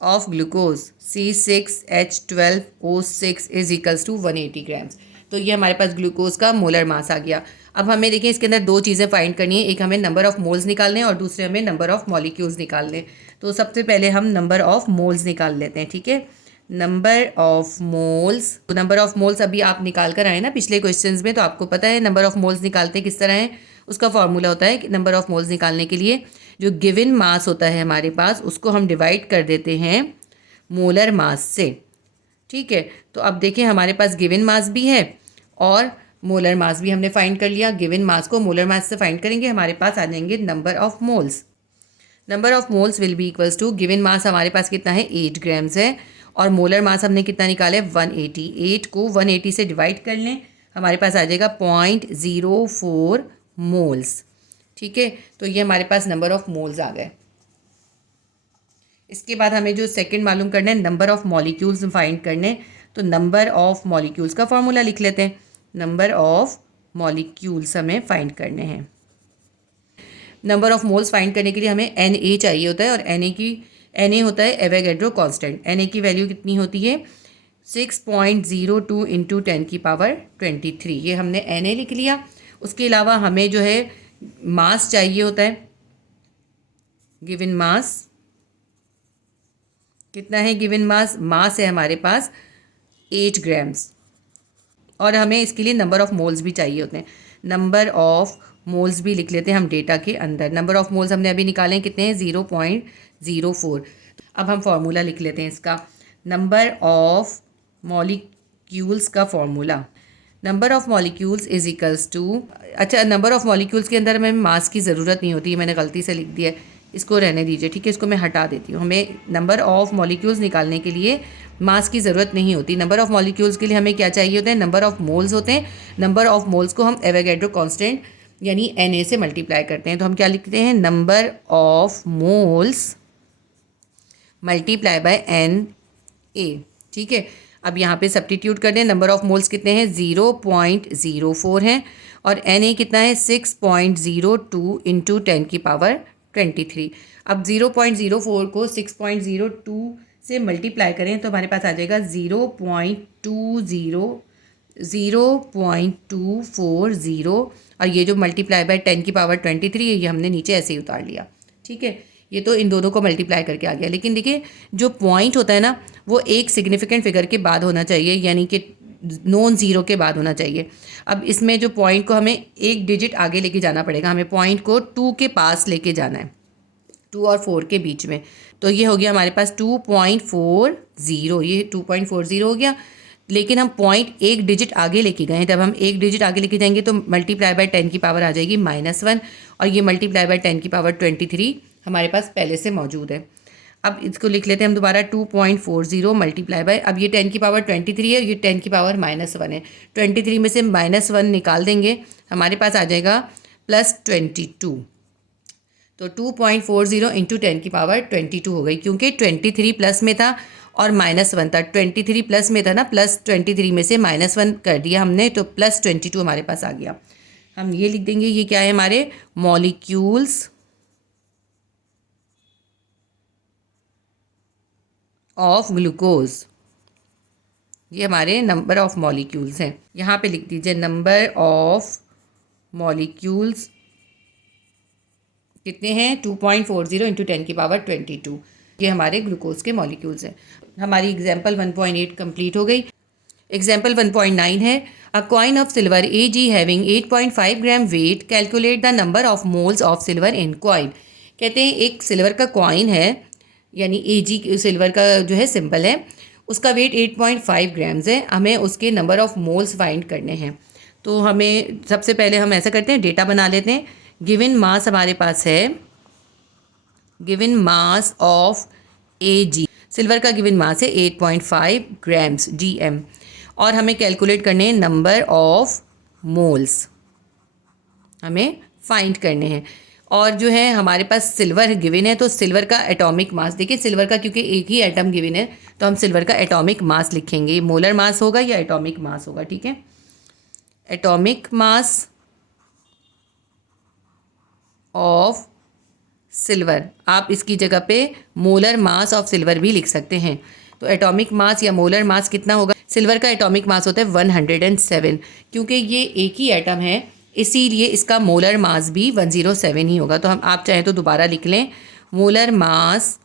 of glucose C6H12O6 is equals to 180 grams. तो ये हमारे पास ग्लूकोज का मोलर मास आ गया। अब हमें देखिए इसके अंदर 2 चीज़ें फाइंड करनी है, एक हमें नंबर ऑफ़ मोल्स निकालने हैं और दूसरे हमें नंबर ऑफ़ मॉलिक्यूल्स निकालने हैं। तो सबसे पहले हम नंबर ऑफ़ मोल्स निकाल लेते हैं, ठीक है। नंबर ऑफ़ मोल्स, तो नंबर ऑफ़ मोल्स अभी आप निकाल कर आए ना पिछले क्वेश्चंस में, तो आपको पता है नंबर ऑफ़ मोल्स निकालते किस तरह है। उसका फॉर्मूला होता है कि नंबर ऑफ़ मोल्स निकालने के लिए जो गिवन मास होता है हमारे पास, उसको हम डिवाइड कर देते हैं मोलर मास से, ठीक है। तो अब देखिए हमारे पास गिवन मास भी है और मोलर मास भी हमने फाइंड कर लिया। गिवन मास को मोलर मास से फाइंड करेंगे, हमारे पास आ जाएंगे number of moles. Number of moles will be equals to, given mass हमारे पास कितना है 8 ग्राम्स है और मोलर मास हमने कितना निकाला है 180। 8 को 180 से डिवाइड कर लें, हमारे पास आ जाएगा 0.04 मोल्स, ठीक है। तो ये हमारे पास नंबर ऑफ़ मोल्स आ गए। इसके बाद हमें जो सेकंड मालूम करना है नंबर ऑफ़ मॉलिक्यूल्स फाइंड करने, तो नंबर ऑफ़ मॉलिक्यूल्स का फॉर्मूला लिख लेते हैं। नंबर ऑफ़ मॉलिक्यूल्स हमें फाइंड करने हैं। नंबर ऑफ़ मोल्स फाइंड करने के लिए हमें Na चाहिए होता है और Na होता है एवोगैड्रो कांस्टेंट। Na की वैल्यू कितनी होती है 6.02 इंटू 10 की पावर 23। ये हमने Na लिख लिया। उसके अलावा हमें जो है मास चाहिए होता है, गिवन मास कितना है, गिवन मास है हमारे पास 8 ग्राम्स और हमें इसके लिए नंबर ऑफ़ मोल्स भी चाहिए होते हैं। नंबर ऑफ़ मोल्स भी लिख लेते हैं हम डेटा के अंदर। नंबर ऑफ़ मोल्स हमने अभी निकाले हैं, कितने हैं 0.04। अब हम फार्मूला लिख लेते हैं इसका। नंबर ऑफ़ मॉलिक्यूल्स का formula, number of molecules is equals to, अच्छा नंबर ऑफ़ मॉलिक्यूल्स के अंदर हमें मास की ज़रूरत नहीं होती है, मैंने गलती से लिख दिया है, इसको रहने दीजिए, ठीक है। इसको मैं हटा देती हूँ। हमें नंबर ऑफ़ मॉलिक्यूल्स निकालने के लिए मास की ज़रूरत नहीं होती। नंबर ऑफ़ मॉलिक्यूल्स के लिए हमें क्या चाहिए होता है, नंबर ऑफ़ मोल्स होते हैं। नंबर ऑफ़ मोल्स को हम एवोगैड्रो कांस्टेंट यानी Na से मल्टीप्लाई करते हैं। तो हम क्या लिखते हैं, number of moles multiply bye Na, ठीक है। अब यहाँ पे सब्स्टिट्यूट कर दें। नंबर ऑफ़ मोल्स कितने हैं 0.04 हैं और Na कितना है 6.02 इंटू 10 की पावर 23। अब 0.04 को 6.02 से मल्टीप्लाई करें तो हमारे पास आ जाएगा 0.240 और ये जो मल्टीप्लाई बाय 10 की पावर 23 है ये हमने नीचे ऐसे ही उतार लिया, ठीक है। ये तो इन दोनों को मल्टीप्लाई करके आ गया। लेकिन देखिए जो पॉइंट होता है ना वो एक सिग्निफिकेंट फिगर के बाद होना चाहिए, यानी कि नॉन ज़ीरो के बाद होना चाहिए। अब इसमें जो पॉइंट को हमें एक डिजिट आगे लेके जाना पड़ेगा, हमें पॉइंट को 2 के पास लेके जाना है, 2 और 4 के बीच में। तो ये हो गया हमारे पास 2.40, ये 2.40 हो गया। लेकिन हम पॉइंट एक डिजिट आगे लेके गए हैं, जब हम एक डिजिट आगे लेके जाएंगे तो मल्टीप्लाई बाय 10 की पावर आ जाएगी -1 और ये मल्टीप्लाई बाय 10 की पावर 23 हमारे पास पहले से मौजूद है। अब इसको लिख लेते हैं हम दोबारा 2.40 मल्टीप्लाई बाय, अब ये 10 की पावर 23 है, ये 10 की पावर -1 है। 23 में से -1 निकाल देंगे, हमारे पास आ जाएगा +22। तो 2.40 इंटू 10 की पावर 22 हो गई, क्योंकि 23 प्लस में था और -1 था। 23 प्लस में था ना, +23 में से -1 कर दिया हमने तो +22 हमारे पास आ गया। हम ये लिख देंगे, ये क्या है हमारे मॉलिक्यूल्स ऑफ ग्लूकोज, ये हमारे नंबर ऑफ मॉलिक्यूल्स हैं। यहाँ पे लिख दीजिए नंबर ऑफ मॉलिक्यूल्स कितने हैं 2.40 इंटू 10 की पावर 22, ये हमारे ग्लूकोज के मॉलिक्यूल्स हैं। हमारी एग्जाम्पल 1.8 कंप्लीट हो गई। एग्जाम्पल 1.9 है, अ coin of silver Ag having 8.5 gram weight, calculate the number of moles of silver in coin. कहते हैं एक सिल्वर का कॉइन है, यानी Ag सिल्वर का जो है सिंबल है, उसका वेट 8.5 ग्राम्स है, हमें उसके नंबर ऑफ़ मोल्स फाइंड करने हैं। तो हमें सबसे पहले हम ऐसा करते हैं, डेटा बना लेते हैं। गिवन मास हमारे पास है, given mass of Ag, silver का गिवन मास है 8.5 ग्राम्स Gm और हमें कैलकुलेट करने हैं नंबर ऑफ मोल्स, हमें फाइंड करने हैं। और जो है हमारे पास सिल्वर गिवन है, तो सिल्वर का एटॉमिक मास, देखिए सिल्वर का क्योंकि एक ही एटम गिवन है तो हम सिल्वर का एटॉमिक मास लिखेंगे। मोलर मास होगा या एटॉमिक मास होगा, ठीक है। एटॉमिक मास ऑफ सिल्वर, आप इसकी जगह पे मोलर मास ऑफ सिल्वर भी लिख सकते हैं। तो एटॉमिक मास या मोलर मास कितना होगा, सिल्वर का एटॉमिक मास होता है 107, क्योंकि ये एक ही एटम है इसीलिए इसका मोलर मास भी 107 ही होगा। तो हम आप चाहें तो दोबारा लिख लें, मोलर मास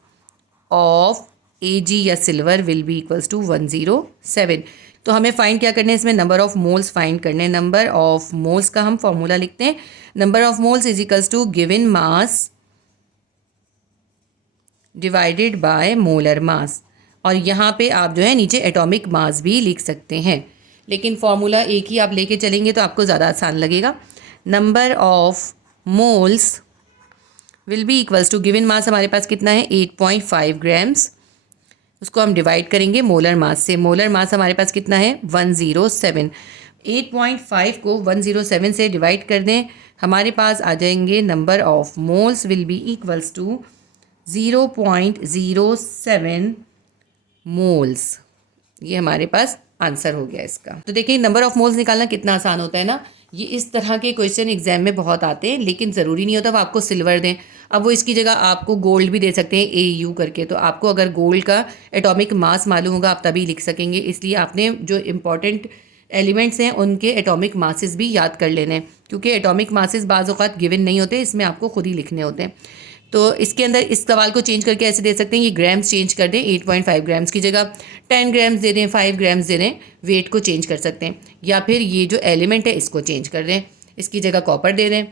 ऑफ Ag या silver will be equals to 107। तो हमें फाइंड क्या करना है इसमें, नंबर ऑफ मोल्स फाइंड करने हैं। नंबर ऑफ मोल्स का हम फॉर्मूला लिखते हैं, number of moles is equals to given mass divided by molar mass. और यहाँ पे आप जो है नीचे एटॉमिक मास भी लिख सकते हैं, लेकिन फॉर्मूला एक ही आप लेके चलेंगे तो आपको ज़्यादा आसान लगेगा। Number of moles will be equals to given mass हमारे पास कितना है 8.5 ग्राम्स, उसको हम डिवाइड करेंगे मोलर मास से। मोलर मास हमारे पास कितना है 107। 8.5 को 107 से डिवाइड कर दें, हमारे पास आ जाएंगे number of moles will be equals to 0.07 moles. ये हमारे पास आंसर हो गया इसका। तो देखिए नंबर ऑफ मोल्स निकालना कितना आसान होता है ना। ये इस तरह के क्वेश्चन एग्जाम में बहुत आते हैं, लेकिन ज़रूरी नहीं होता वो आपको सिल्वर दें। अब वो इसकी जगह आपको गोल्ड भी दे सकते हैं AU करके। तो आपको अगर गोल्ड का एटॉमिक मास मालूम होगा आप तभी लिख सकेंगे, इसलिए आपने जो इम्पॉर्टेंट एलिमेंट्स हैं उनके एटॉमिक मासेस भी याद कर लेने हैं, क्योंकि एटॉमिक मासेस बाज़ औक़ात गिवन नहीं होते, इसमें आपको खुद ही लिखने होते हैं। तो इसके अंदर इस सवाल को चेंज करके ऐसे दे सकते हैं, ये ग्राम्स चेंज कर दें, 8.5 ग्राम्स की जगह 10 ग्राम्स दे दें, 5 ग्राम्स दे दें, वेट को चेंज कर सकते हैं। या फिर ये जो एलिमेंट है इसको चेंज कर दें, इसकी जगह कॉपर दे दें।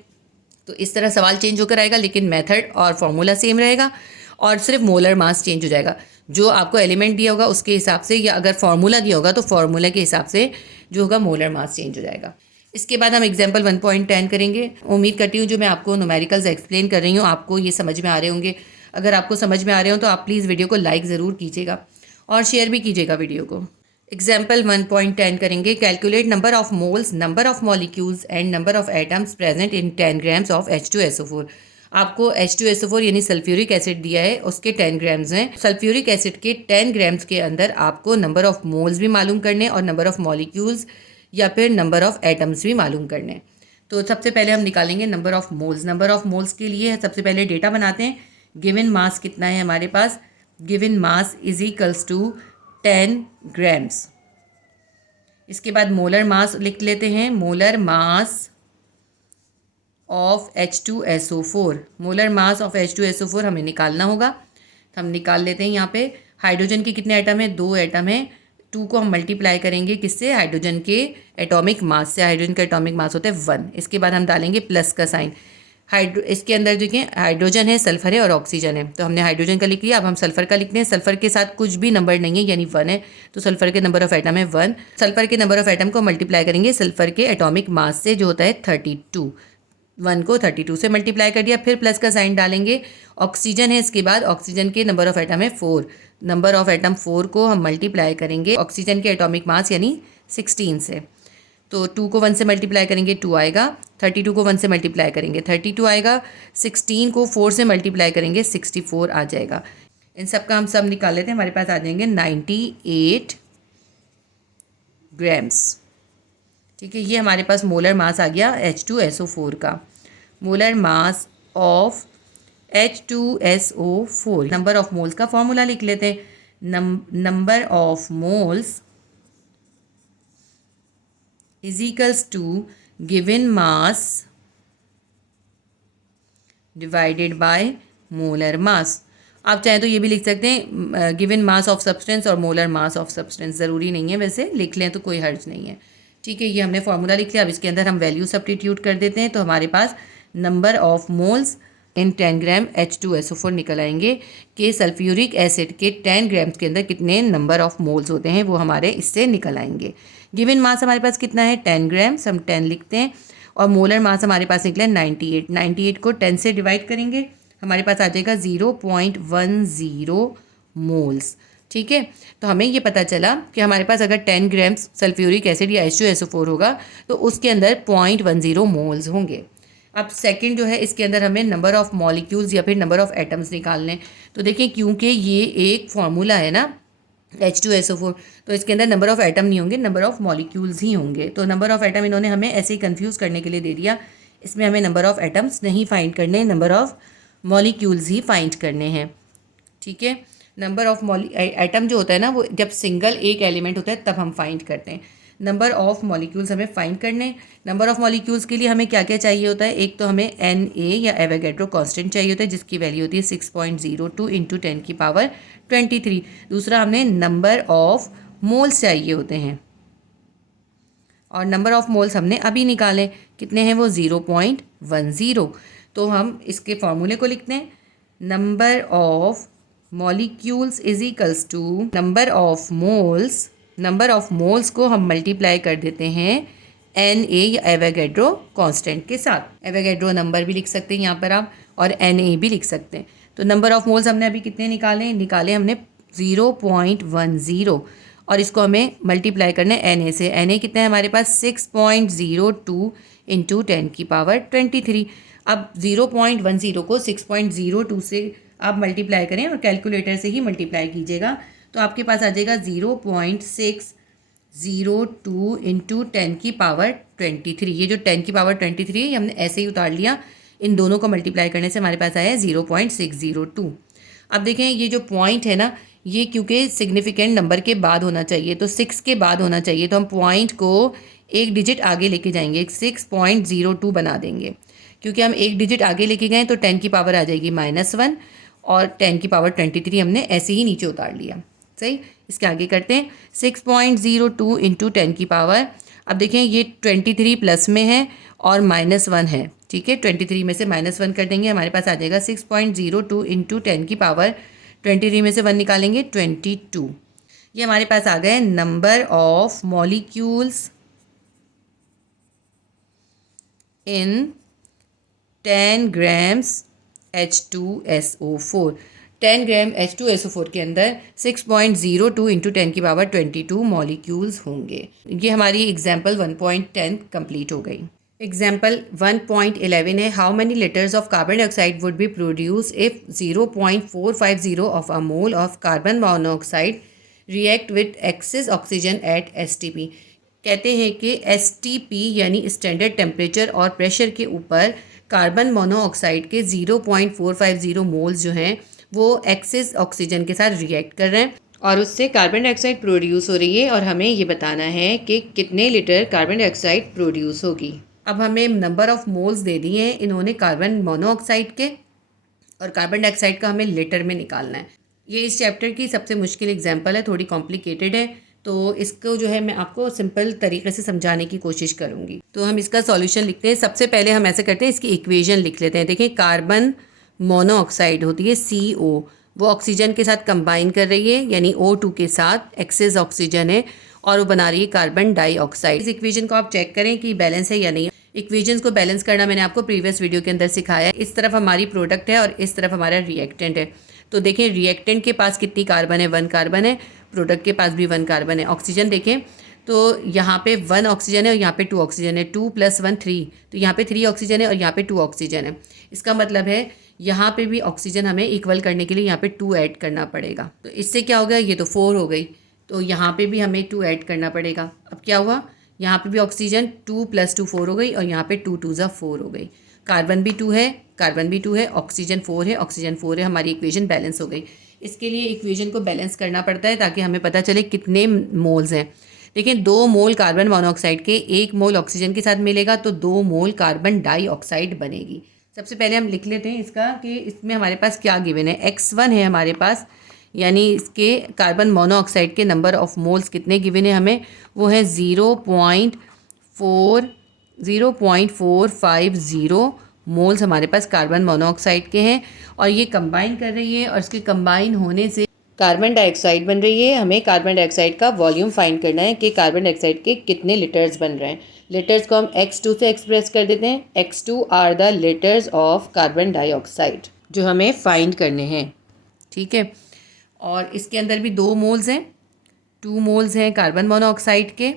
तो इस तरह सवाल चेंज होकर आएगा, लेकिन मेथड और फॉर्मूला सेम रहेगा और सिर्फ मोलर मास चेंज हो जाएगा। जो आपको एलिमेंट दिया होगा उसके हिसाब से, या अगर फार्मूला दिया होगा तो फार्मूला के हिसाब से जो होगा मोलर मास चेंज हो जाएगा। इसके बाद हम एग्जाम्पल 1.10 करेंगे। उम्मीद करती हूँ जो मैं आपको न्यूमेरिकल्स एक्सप्लेन कर रही हूँ आपको ये समझ में आ रहे होंगे। अगर आपको समझ में आ रहे हो तो आप प्लीज़ वीडियो को लाइक ज़रूर कीजिएगा और शेयर भी कीजिएगा वीडियो को। एग्जाम्पल 1.10 करेंगे। Calculate number of moles, number of molecules and number of atoms present in 10 grams of H2SO4। आपको H2SO4 यानी सल्फ्यूरिक एसिड दिया है, उसके 10 ग्राम्स हैं। सल्फ्यूरिक एसिड के 10 ग्राम्स के अंदर आपको नंबर ऑफ मोल्स भी मालूम करने और नंबर ऑफ मॉलिक्यूल्स या फिर नंबर ऑफ एटम्स भी मालूम करने। तो सबसे पहले हम निकालेंगे number of moles. Number of moles के लिए सबसे पहले डेटा बनाते हैं। गिवन मास कितना है हमारे पास, given mass is equals to 10 grams. इसके बाद मोलर मास लिख लेते हैं, molar mass of H2SO4। Molar mass of H2SO4 हमें निकालना होगा, तो हम निकाल लेते हैं। यहाँ पे हाइड्रोजन के कितने एटम है, 2 एटम है। 2 को हम मल्टीप्लाई करेंगे किससे, हाइड्रोजन के एटॉमिक मास से। हाइड्रोजन का एटॉमिक मास होता है 1। इसके बाद हम डालेंगे प्लस का साइन। इसके अंदर देखिए हाइड्रोजन है, सल्फर है और ऑक्सीजन है। तो हमने हाइड्रोजन का लिख लिया, अब हम सल्फर का लिखते हैं। सल्फर के साथ कुछ भी नंबर नहीं है यानी 1 है, तो सल्फर के नंबर ऑफ एटम है 1। सल्फर के नंबर ऑफ एटम को मल्टीप्लाई करेंगे सल्फर के एटॉमिक मास से जो होता है 32। 1 को 32 से मल्टीप्लाई कर दिया, फिर प्लस का साइन डालेंगे। ऑक्सीजन है, इसके बाद ऑक्सीजन के नंबर ऑफ एटम है 4। नंबर ऑफ एटम 4 को हम मल्टीप्लाई करेंगे ऑक्सीजन के एटॉमिक मास यानी 16 से। तो 2 को 1 से मल्टीप्लाई करेंगे 2 आएगा, 32 को 1 से मल्टीप्लाई करेंगे 32 आएगा, 16 को 4 से मल्टीप्लाई करेंगे 64 आ जाएगा। इन सब का हम सब निकाल लेते हैं, हमारे पास आ जाएंगे 98 ग्राम्स। ठीक है, ये हमारे पास मोलर मास आ गया H2SO4 का। Molar mass of H2SO4। Number of moles का फॉर्मूला लिख लेते हैं, number of moles is equals to given mass divided by molar mass. आप चाहें तो ये भी लिख सकते हैं गिवन मास ऑफ सब्सटेंस और मोलर मास ऑफ सब्सटेंस, ज़रूरी नहीं है, वैसे लिख लें तो कोई हर्ज नहीं है। ठीक है, ये हमने फॉर्मूला लिख लिया। अब इसके अंदर हम वैल्यू सब्स्टिट्यूट कर देते हैं, तो हमारे पास number of moles in 10 gram H2SO4 निकल आएंगे कि सल्फ्यूरिक एसिड के 10 ग्राम्स के अंदर कितने नंबर ऑफ मोल्स होते हैं, वो हमारे इससे निकल आएंगे। गिवन मास हमारे पास कितना है 10 ग्राम्स, हम 10 लिखते हैं, और मोलर मास हमारे पास निकला 98। 98 को 10 से डिवाइड करेंगे, हमारे पास आ जाएगा 0.10 मोल्स। ठीक है, तो हमें ये पता चला कि हमारे पास अगर 10 ग्राम्स सल्फ्यूरिक एसिड या H2SO4 होगा तो उसके अंदर 0.10 मोल्स होंगे। अब सेकंड जो है, इसके अंदर हमें नंबर ऑफ़ मॉलिक्यूल्स या फिर नंबर ऑफ़ एटम्स निकालने। तो देखिए क्योंकि ये एक फार्मूला है ना H2SO4, तो इसके अंदर नंबर ऑफ़ एटम नहीं होंगे, नंबर ऑफ़ मॉलिक्यूल्स ही होंगे। तो नंबर ऑफ़ एटम इन्होंने हमें ऐसे ही कन्फ्यूज़ करने के लिए दे दिया, इसमें हमें नंबर ऑफ़ एटम्स नहीं फाइंड करने, number of molecules he find करने हैं। ठीक है, नंबर ऑफ़ एटम जो होता है ना, वो जब सिंगल एक एलिमेंट होता है तब हम फाइंड करते हैं। नंबर ऑफ़ मॉलिक्यूल्स हमें फाइंड करने। नंबर ऑफ़ मॉलिक्यूल्स के लिए हमें क्या क्या चाहिए होता है, एक तो हमें Na या एवोगैड्रो कांस्टेंट चाहिए होता है जिसकी वैल्यू होती है 6.02 इंटू 10 की पावर 23। दूसरा हमें नंबर ऑफ़ मोल्स चाहिए होते हैं और नंबर ऑफ़ मोल्स हमने अभी निकाले, कितने हैं वो 0.10। तो हम इसके फॉर्मूले को लिखते हैं, number of molecules is equals to number of moles. Number of moles को हम मल्टीप्लाई कर देते हैं Na या एवोगैड्रो कांस्टेंट के साथ। एवोगैड्रो नंबर भी लिख सकते हैं यहाँ पर आप, और Na भी लिख सकते हैं। तो नंबर ऑफ मोल्स हमने अभी कितने निकाले हमने 0.10, और इसको हमें मल्टीप्लाई करना है Na से। Na कितना है हमारे पास 6.02 इंटू 10 की पावर 23। अब 0.10 को 6.02 से आप मल्टीप्लाई करें और कैलकुलेटर से ही मल्टीप्लाई कीजिएगा, तो आपके पास आ जाएगा 0.602 इंटू 10 की पावर 23। ये जो 10 की पावर 23 है ये हमने ऐसे ही उतार लिया, इन दोनों को मल्टीप्लाई करने से हमारे पास आया 0.602। अब देखें ये जो पॉइंट है ना, ये क्योंकि सिग्निफिकेंट नंबर के बाद होना चाहिए, तो 6 के बाद होना चाहिए, तो हम पॉइंट को एक डिजिट आगे लेके जाएंगे, 6.02 बना देंगे। क्योंकि हम एक डिजिट आगे लेके गए तो 10 की पावर आ जाएगी -1 और 10 की पावर 23 हमने ऐसे ही नीचे उतार लिया। सही, इसके आगे करते हैं 6.02 इंटू 10 की पावर। अब देखें ये 23 प्लस में है और -1 है, ठीक है। 23 में से -1 कर देंगे, हमारे पास आ जाएगा 6.02 इंटू 10 की पावर 23 में से 1 निकालेंगे 22। ये हमारे पास आ गए number of molecules in 10 grams H2SO4। 10 gram H2SO4 के अंदर 6.02 इंटू 10 की पावर 22 मॉलिक्यूल्स होंगे। ये हमारी एग्जाम्पल 1.10 कंप्लीट हो गई। एग्जाम्पल 1.11 है, how many litres of carbon dioxide would be produce if 0.450 of a mole of carbon monoxide react with excess oxygen at STP। कहते हैं कि STP यानी स्टैंडर्ड टेम्परेचर और प्रेशर के ऊपर कार्बन मोनोऑक्साइड के 0.450 मोल्स जो हैं वो एक्सेस ऑक्सीजन के साथ रिएक्ट कर रहे हैं और उससे कार्बन डाइऑक्साइड प्रोड्यूस हो रही है, और हमें ये बताना है कि कितने लीटर कार्बन डाइऑक्साइड प्रोड्यूस होगी। अब हमें नंबर ऑफ़ मोल्स दे दिए हैं इन्होंने कार्बन मोनोऑक्साइड के, और कार्बन डाइऑक्साइड का हमें लीटर में निकालना है। ये इस चैप्टर की सबसे मुश्किल एग्जाम्पल है, थोड़ी कॉम्प्लिकेटेड है, तो इसको जो है मैं आपको सिंपल तरीके से समझाने की कोशिश करूँगी। तो हम इसका सॉल्यूशन लिखते हैं। सबसे पहले हम ऐसे करते हैं, इसकी इक्वेशन लिख लेते हैं। देखिए कार्बन मोनोऑक्साइड होती है CO, वो ऑक्सीजन के साथ कंबाइन कर रही है यानी O2 के साथ, एक्सेस ऑक्सीजन है, और वो बना रही है कार्बन डाइऑक्साइड। इस इक्वेशन को आप चेक करें कि बैलेंस है या नहीं। इक्वेशंस को बैलेंस करना मैंने आपको प्रीवियस वीडियो के अंदर सिखाया है। इस तरफ हमारी प्रोडक्ट है और इस तरफ हमारा रिएक्टेंट है। तो देखें रिएक्टेंट के पास कितनी कार्बन है, 1 कार्बन है, प्रोडक्ट के पास भी 1 कार्बन है। ऑक्सीजन देखें तो यहाँ पे 1 ऑक्सीजन है और यहाँ पे 2 ऑक्सीजन है, 2 + 1 3, तो यहाँ पे 3 ऑक्सीजन है और यहाँ पे 2 ऑक्सीजन है। इसका मतलब है यहाँ पे भी ऑक्सीजन हमें इक्वल करने के लिए यहाँ पे 2 ऐड करना पड़ेगा। तो इससे क्या हो गया, ये तो 4 हो गई, तो यहाँ पे भी हमें 2 ऐड करना पड़ेगा। अब क्या हुआ, यहाँ पे भी ऑक्सीजन 2 + 2 4 हो गई और यहाँ पे 2 2 4 हो गई। कार्बन भी 2 है, कार्बन भी 2 है, ऑक्सीजन 4 है, ऑक्सीजन 4 है, हमारी इक्वेशन बैलेंस हो गई। इसके लिए इक्वेशन को बैलेंस करना पड़ता है ताकि हमें पता चले कितने मोल्स हैं। देखिए 2 मोल कार्बन मोनोऑक्साइड के 1 मोल ऑक्सीजन के साथ मिलेगा तो 2 मोल कार्बन डाइऑक्साइड बनेगी। सबसे पहले हम लिख लेते हैं इसका कि इसमें हमारे पास क्या गिवन है। X1 है हमारे पास, यानी इसके कार्बन मोनोऑक्साइड के नंबर ऑफ़ मोल्स कितने गिवन है हमें, वो है 0.450 मोल्स हमारे पास कार्बन मोनोऑक्साइड के हैं, और ये कंबाइन कर रही है और इसके कंबाइन होने से कार्बन डाइऑक्साइड बन रही है। हमें कार्बन डाइऑक्साइड का वॉल्यूम फाइंड करना है कि कार्बन डाइऑक्साइड के कितने लीटर्स बन रहे हैं। लीटर्स को हम X2 से एक्सप्रेस कर देते हैं। X2 are the litres of carbon dioxide जो हमें फाइंड करने हैं, ठीक है। और इसके अंदर भी 2 मोल्स हैं, 2 मोल्स हैं कार्बन मोनोऑक्साइड के,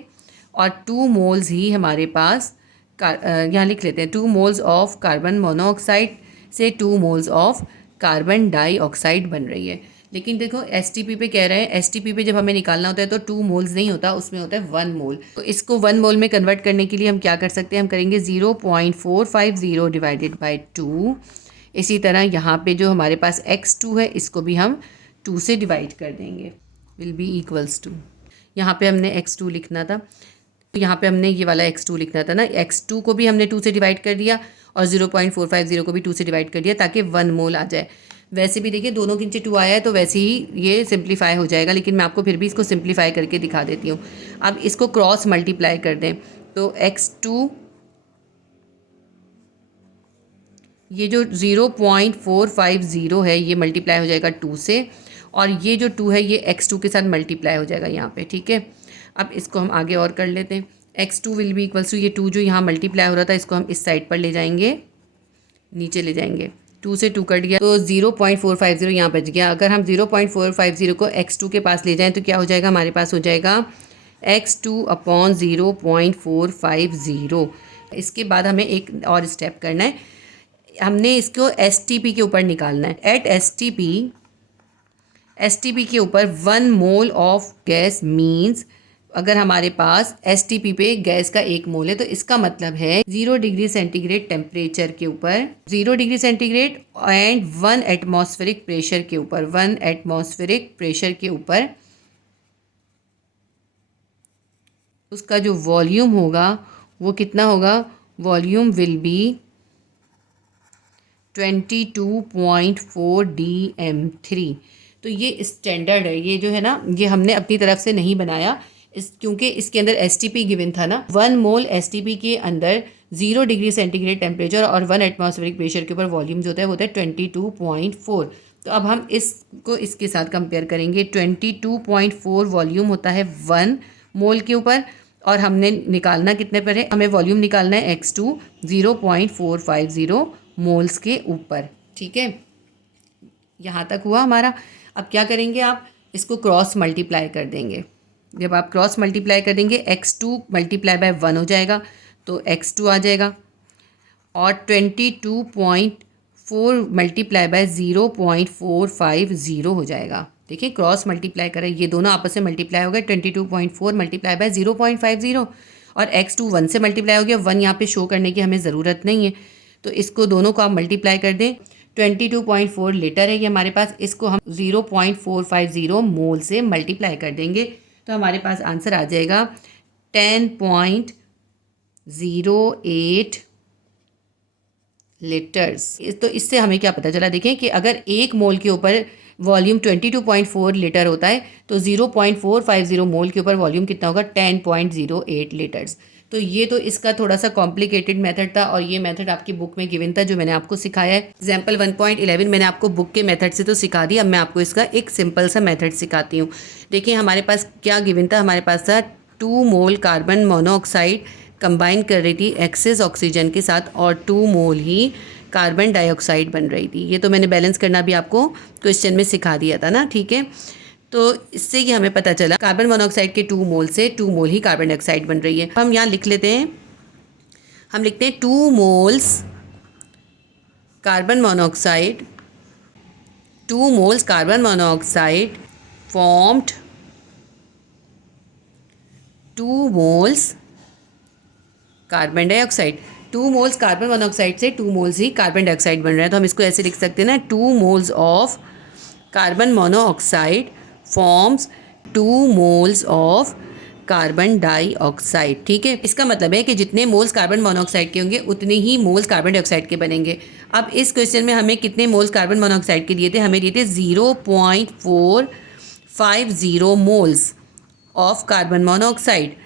और 2 मोल्स ही हमारे पास यहाँ लिख लेते हैं 2 मोल्स ऑफ कार्बन मोनोऑक्साइड से 2 मोल्स ऑफ कार्बन डाइऑक्साइड बन रही है। लेकिन देखो STP पे कह रहे हैं, STP पे जब हमें निकालना होता है तो 2 मोल्स नहीं होता, उसमें होता है 1 मोल। तो इसको 1 मोल में कन्वर्ट करने के लिए हम क्या कर सकते हैं, हम करेंगे 0.450 डिवाइडेड बाई 2। इसी तरह यहाँ पे जो हमारे पास X2 है इसको भी हम 2 से डिवाइड कर देंगे, विल बी इक्वल्स टू, यहाँ पे हमने X2 लिखना था। तो यहाँ पे हमने ये वाला x2 लिखना था ना, x2 को भी हमने 2 से डिवाइड कर दिया और 0.450 को भी 2 से डिवाइड कर दिया ताकि 1 मोल आ जाए। वैसे भी देखिए दोनों के नीचे 2 आया है तो वैसे ही ये सिंप्लीफाई हो जाएगा, लेकिन मैं आपको फिर भी इसको सिंप्लीफाई करके दिखा देती हूँ। अब इसको क्रॉस मल्टीप्लाई कर दें तो x2 ये जो 0.450 है ये मल्टीप्लाई हो जाएगा 2 से, और ये जो 2 है ये x2 के साथ मल्टीप्लाई हो जाएगा यहाँ पे, ठीक है। अब इसको हम आगे और कर लेते हैं। x2 will be equals to ये 2 जो यहाँ मल्टीप्लाई हो रहा था इसको हम इस साइड पर ले जाएंगे, नीचे ले जाएंगे। 2 से 2 कट गया तो 0.450 यहाँ बच गया। अगर हम 0.450 को x2 के पास ले जाएं तो क्या हो जाएगा, हमारे पास हो जाएगा x2 अपॉन 0.450। इसके बाद हमें एक और स्टेप करना है, हमने इसको STP के ऊपर निकालना है। एट STP के ऊपर 1 मोल ऑफ गैस मीन्स, अगर हमारे पास STP पे गैस का 1 मोल है तो इसका मतलब है 0 डिग्री सेंटीग्रेड टेम्परेचर के ऊपर, 0 degree centigrade and 1 atmospheric pressure के ऊपर, 1 एटमॉस्फेरिक प्रेशर के ऊपर उसका जो वॉल्यूम होगा वो कितना होगा, वॉल्यूम विल बी 22.4 dm3। तो ये स्टैंडर्ड है, ये जो है ना ये हमने अपनी तरफ से नहीं बनाया क्योंकि इसके अंदर STP गिवन था ना। 1 मोल STP के अंदर 0 डिग्री सेंटीग्रेड टेम्परेचर और 1 एटमॉस्फेरिक प्रेशर के ऊपर वॉल्यूम जो होता है वो होता है 22.4। तो अब हम इसको इसके साथ कंपेयर करेंगे। 22.4 वॉल्यूम होता है 1 मोल के ऊपर, और हमने निकालना कितने पर है, हमें वॉल्यूम निकालना है x2 0.450 मोल्स के ऊपर, ठीक है। यहाँ तक हुआ हमारा। अब क्या करेंगे, आप इसको क्रॉस मल्टीप्लाई कर देंगे। जब आप क्रॉस मल्टीप्लाई कर देंगे x2 मल्टीप्लाई बाय 1 हो जाएगा तो x2 आ जाएगा, और 22.4 मल्टीप्लाई बाय 0.450 हो जाएगा। देखिए क्रॉस मल्टीप्लाई करें, ये दोनों आपस में मल्टीप्लाई हो गए। 22.4 मल्टीप्लाई बाय 0.50 और x2 1 से मल्टीप्लाई हो गया। 1 यहाँ पे शो करने की हमें ज़रूरत नहीं है, तो इसको दोनों को आप मल्टीप्लाई कर दें। 22.4 लीटर है ये हमारे पास, इसको हम 0.450 मोल से मल्टीप्लाई कर देंगे तो हमारे पास आंसर आ जाएगा 10.08 लीटर्स। तो इससे हमें क्या पता चला, देखें कि अगर 1 मोल के ऊपर वॉल्यूम 22.4 लीटर होता है तो 0.450 मोल के ऊपर वॉल्यूम कितना होगा, 10.08 लीटर्स। तो ये तो इसका थोड़ा सा कॉम्प्लिकेटेड मेथड था, और ये मेथड आपकी बुक में गिवन था जो मैंने आपको सिखाया है। एग्जाम्पल 1.11 मैंने आपको बुक के मेथड से तो सिखा दी, अब मैं आपको इसका एक सिंपल सा मेथड सिखाती हूँ। देखिए हमारे पास क्या गिवन था, हमारे पास था 2 मोल कार्बन मोनोऑक्साइड कंबाइन कर रही थी एक्सेस ऑक्सीजन के साथ, और 2 मोल ही कार्बन डाइऑक्साइड बन रही थी। ये तो मैंने बैलेंस करना भी आपको क्वेश्चन में सिखा दिया था ना, ठीक है। तो इससे ये हमें पता चला कार्बन मोनोऑक्साइड के 2 मोल से 2 मोल ही कार्बन डाइऑक्साइड बन रही है। हम यहाँ लिख लेते हैं, हम लिखते हैं 2 moles carbon monoxide, 2 moles carbon monoxide formed 2 moles carbon dioxide. 2 moles carbon monoxide से 2 मोल्स ही कार्बन डाइऑक्साइड बन रहा है, तो हम इसको ऐसे लिख सकते हैं ना, 2 moles of carbon monoxide forms 2 moles of carbon dioxide, ठीक है। इसका मतलब है कि जितने मोल्स कार्बन मोनोऑक्साइड के होंगे उतने ही मोल्स कार्बन डाइऑक्साइड के बनेंगे। अब इस क्वेश्चन में हमें कितने मोल्स कार्बन मोनोऑक्साइड के दिए थे, हमें दिए थे 0.450 मोल्स ऑफ कार्बन मोनोऑक्साइड।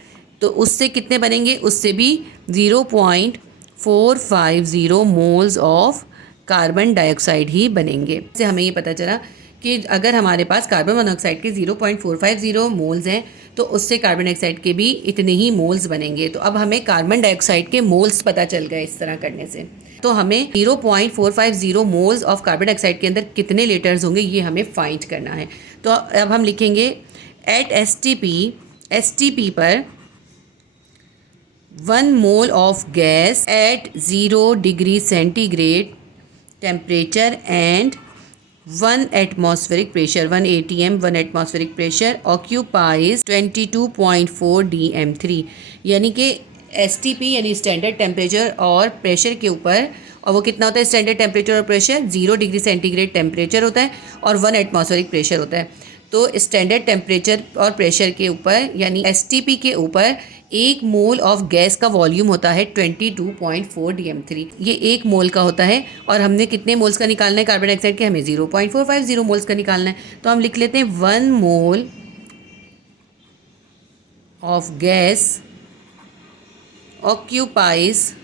तो उससे कितने बनेंगे, उससे भी 0.450 मोल्स ऑफ कार्बन डाइऑक्साइड ही बनेंगे। इससे हमें ये पता चला कि अगर हमारे पास कार्बन मोनोऑक्साइड के 0.450 मोल्स हैं तो उससे कार्बन डाइऑक्साइड के भी इतने ही मोल्स बनेंगे। तो अब हमें कार्बन डाइऑक्साइड के मोल्स पता चल गए इस तरह करने से। तो हमें 0.450 मोल्स ऑफ कार्बन डाइऑक्साइड के अंदर कितने लीटर्स होंगे ये हमें फाइंड करना है। तो अब हम लिखेंगे एट STP पर 1 mole of gas at 0 degree centigrade temperature and 1 atmospheric pressure 1 ATM 1 atmospheric pressure occupies 22.4 dm3। यानी कि STP यानी स्टैंडर्ड टेम्परेचर और प्रेशर के ऊपर, और वो कितना होता है स्टैंडर्ड टेम्परेचर और प्रेशर, 0 डिग्री सेंटीग्रेड टेम्परेचर होता है और 1 एटमॉस्फेरिक प्रेशर होता है। तो स्टैंडर्ड टेम्परेचर और प्रेशर के ऊपर यानी एसटीपी के ऊपर 1 मोल ऑफ गैस का वॉल्यूम होता है 22.4 DM3। ये 1 मोल का होता है और हमने कितने मोल्स का निकालना है कार्बन डाइऑक्साइड के, हमें 0.450 मोल्स का निकालना है। तो हम लिख लेते हैं 1 mole of gas occupies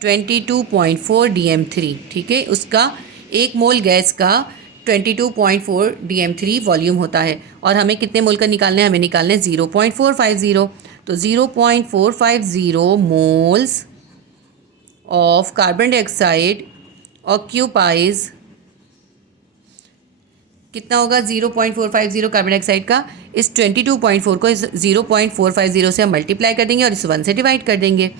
22.4 DM3। ठीक है, उसका 1 मोल गैस का 22.4 DM3 वॉल्यूम होता है और हमें कितने मोल का निकालना है, हमें निकालना है 0.450। तो 0.450 moles of carbon dioxide occupies कितना होगा 0.450 कार्बन डाइऑक्साइड का, इस 22.4 को इस 0.450 से हम मल्टीप्लाई कर देंगे और इस 1 से डिवाइड कर देंगे।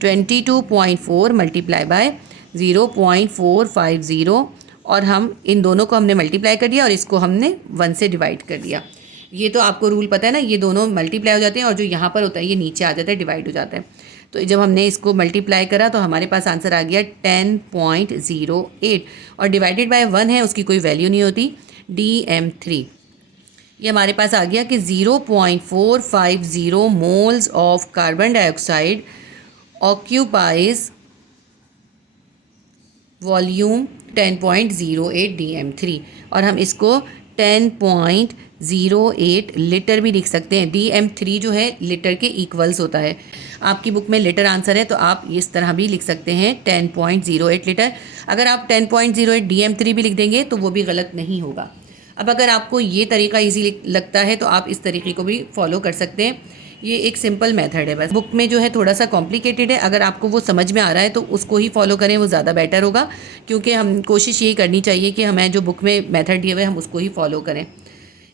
22.4 मल्टीप्लाई बाय 0.450 और हम इन दोनों को हमने मल्टीप्लाई कर दिया और इसको हमने 1 से डिवाइड कर दिया। ये तो आपको रूल पता है ना, ये दोनों मल्टीप्लाई हो जाते हैं और जो यहाँ पर होता है ये नीचे आ जाता है, डिवाइड हो जाता है। तो जब हमने इसको मल्टीप्लाई करा तो हमारे पास आंसर आ गया 10.08 और डिवाइडेड बाय 1 है, उसकी कोई वैल्यू नहीं होती, DM3। ये हमारे पास आ गया कि 0.450 moles of carbon dioxide occupies volume 10.08 DM3 और हम इसको 10.08 लीटर भी लिख सकते हैं। DM3 जो है लीटर के इक्वल्स होता है। आपकी बुक में लीटर आंसर है तो आप इस तरह भी लिख सकते हैं 10.08 लीटर। अगर आप 10.08 DM3 भी लिख देंगे तो वो भी गलत नहीं होगा। अब अगर आपको ये तरीका इजी लगता है तो आप इस तरीके को भी फॉलो कर सकते हैं। ये एक सिंपल मेथड है, बस बुक में जो है थोड़ा सा कॉम्प्लिकेटेड है। अगर आपको वो समझ में आ रहा है तो उसको ही फॉलो करें, वो ज़्यादा बेटर होगा, क्योंकि हम कोशिश यही करनी चाहिए कि हमें जो बुक में मेथड दिए हुए हम उसको ही फॉलो करें।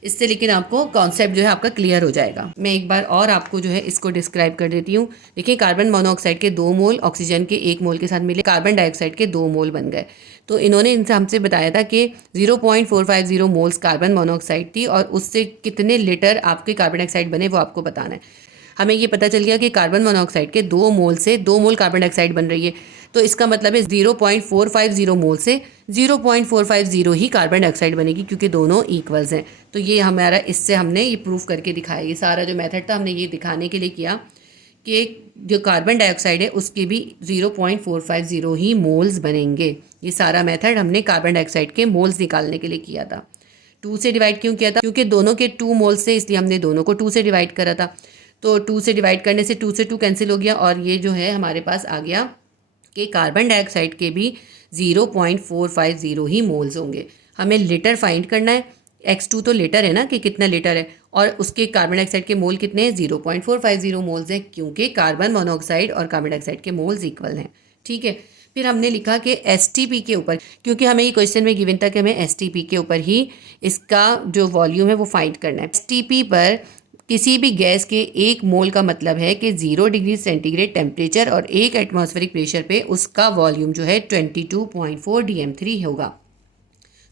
इससे लेकिन आपको कॉन्सेप्ट जो है आपका क्लियर हो जाएगा। मैं एक बार और आपको जो है इसको डिस्क्राइब कर देती हूँ। देखिए, कार्बन मोनोऑक्साइड के 2 मोल ऑक्सीजन के 1 मोल के साथ मिले कार्बन डाइऑक्साइड के 2 मोल बन गए। तो इन्होंने इनसे हमसे बताया था कि 0.450 मोल्स कार्बन मोनोऑक्साइड थी और उससे कितने लीटर आपके कार्बन डाइऑक्साइड बने वो आपको बताना है। हमें ये पता चल गया कि कार्बन मोनोऑक्साइड के 2 मोल से 2 मोल कार्बन डाइऑक्साइड बन रही है, तो इसका मतलब है 0.450 मोल से 0.450 ही कार्बन डाइऑक्साइड बनेगी, क्योंकि दोनों इक्वल्स हैं। तो ये हमारा, इससे हमने ये प्रूफ करके दिखाया। ये सारा जो मेथड था हमने ये दिखाने के लिए किया कि जो कार्बन डाइऑक्साइड है उसके भी 0.450 ही मोल्स बनेंगे। ये सारा मेथड हमने कार्बन डाइऑक्साइड के मोल्स निकालने के लिए किया था। 2 से डिवाइड क्यों किया था, क्योंकि दोनों के 2 मोल्स से, इसलिए हमने दोनों को 2 से डिवाइड करा था। तो 2 से डिवाइड करने से 2 से 2 कैंसिल हो गया और ये जो है हमारे पास आ गया कि कार्बन डाइऑक्साइड के भी 0.450 ही मोल्स होंगे। हमें लीटर फाइंड करना है। X2 तो लीटर है ना, कि कितना लीटर है, और उसके कार्बन डाइऑक्साइड के मोल कितने हैं, 0.450 मोल्स हैं, क्योंकि कार्बन मोनोऑक्साइड और कार्बन डाइऑक्साइड के मोल्स इक्वल हैं। ठीक है, फिर हमने लिखा कि STP के ऊपर, क्योंकि हमें ये क्वेश्चन में गिवन था कि हमें STP के ऊपर ही इसका जो वॉल्यूम है वो फाइंड करना है। STP पर किसी भी गैस के 1 मोल का मतलब है कि 0 डिग्री सेंटीग्रेड टेम्परेचर और 1 एटमॉस्फेरिक प्रेशर पे उसका वॉल्यूम जो है 22.4 DM3 होगा।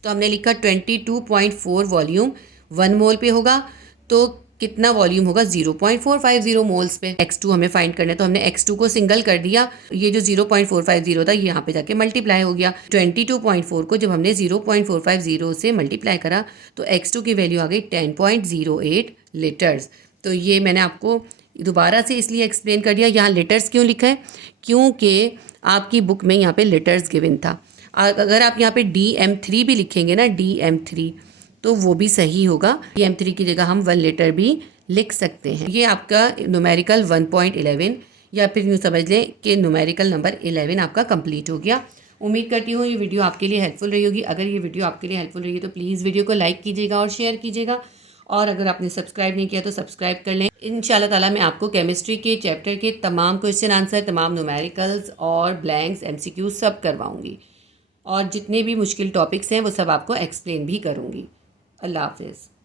तो हमने लिखा 22.4 वॉल्यूम 1 मोल पे होगा, तो कितना वॉल्यूम होगा 0.450 मोल्स पे। X2 हमें फाइंड करना है, तो हमने X2 को सिंगल कर दिया। ये जो 0.450 था ये यहाँ पे जाके मल्टीप्लाई हो गया। 22.4 को जब हमने 0.450 से मल्टीप्लाई करा तो X2 की वैल्यू आ गई 10.08 लीटर्स। तो ये मैंने आपको दोबारा से इसलिए एक्सप्लेन कर दिया। यहाँ लीटर्स क्यों लिखा है, क्योंकि आपकी बुक में यहाँ पे लीटर्स गिवन था। अगर आप यहाँ पे DM3 भी लिखेंगे ना, DM3, तो वो भी सही होगा। DM3 की जगह हम 1 लीटर भी लिख सकते हैं। ये आपका न्यूमेरिकल 1.11, या फिर यूँ समझ लें कि न्यूमेरिकल नंबर 11 आपका कंप्लीट हो गया। उम्मीद करती हूँ ये वीडियो आपके लिए हेल्पफुल रही होगी। अगर ये वीडियो आपके लिए हेल्पफुल रही है तो प्लीज़ वीडियो को लाइक कीजिएगा और शेयर कीजिएगा, और अगर आपने सब्सक्राइब नहीं किया तो सब्सक्राइब कर लें। इंशाल्लाह ताला मैं आपको केमिस्ट्री के चैप्टर के तमाम क्वेश्चन आंसर, तमाम न्यूमेरिकल्स और ब्लैंक्स, MCQ सब करवाऊँगी, और जितने भी मुश्किल टॉपिक्स हैं वो सब आपको एक्सप्लेन भी करूँगी। अल्लाह हाफ़िज़।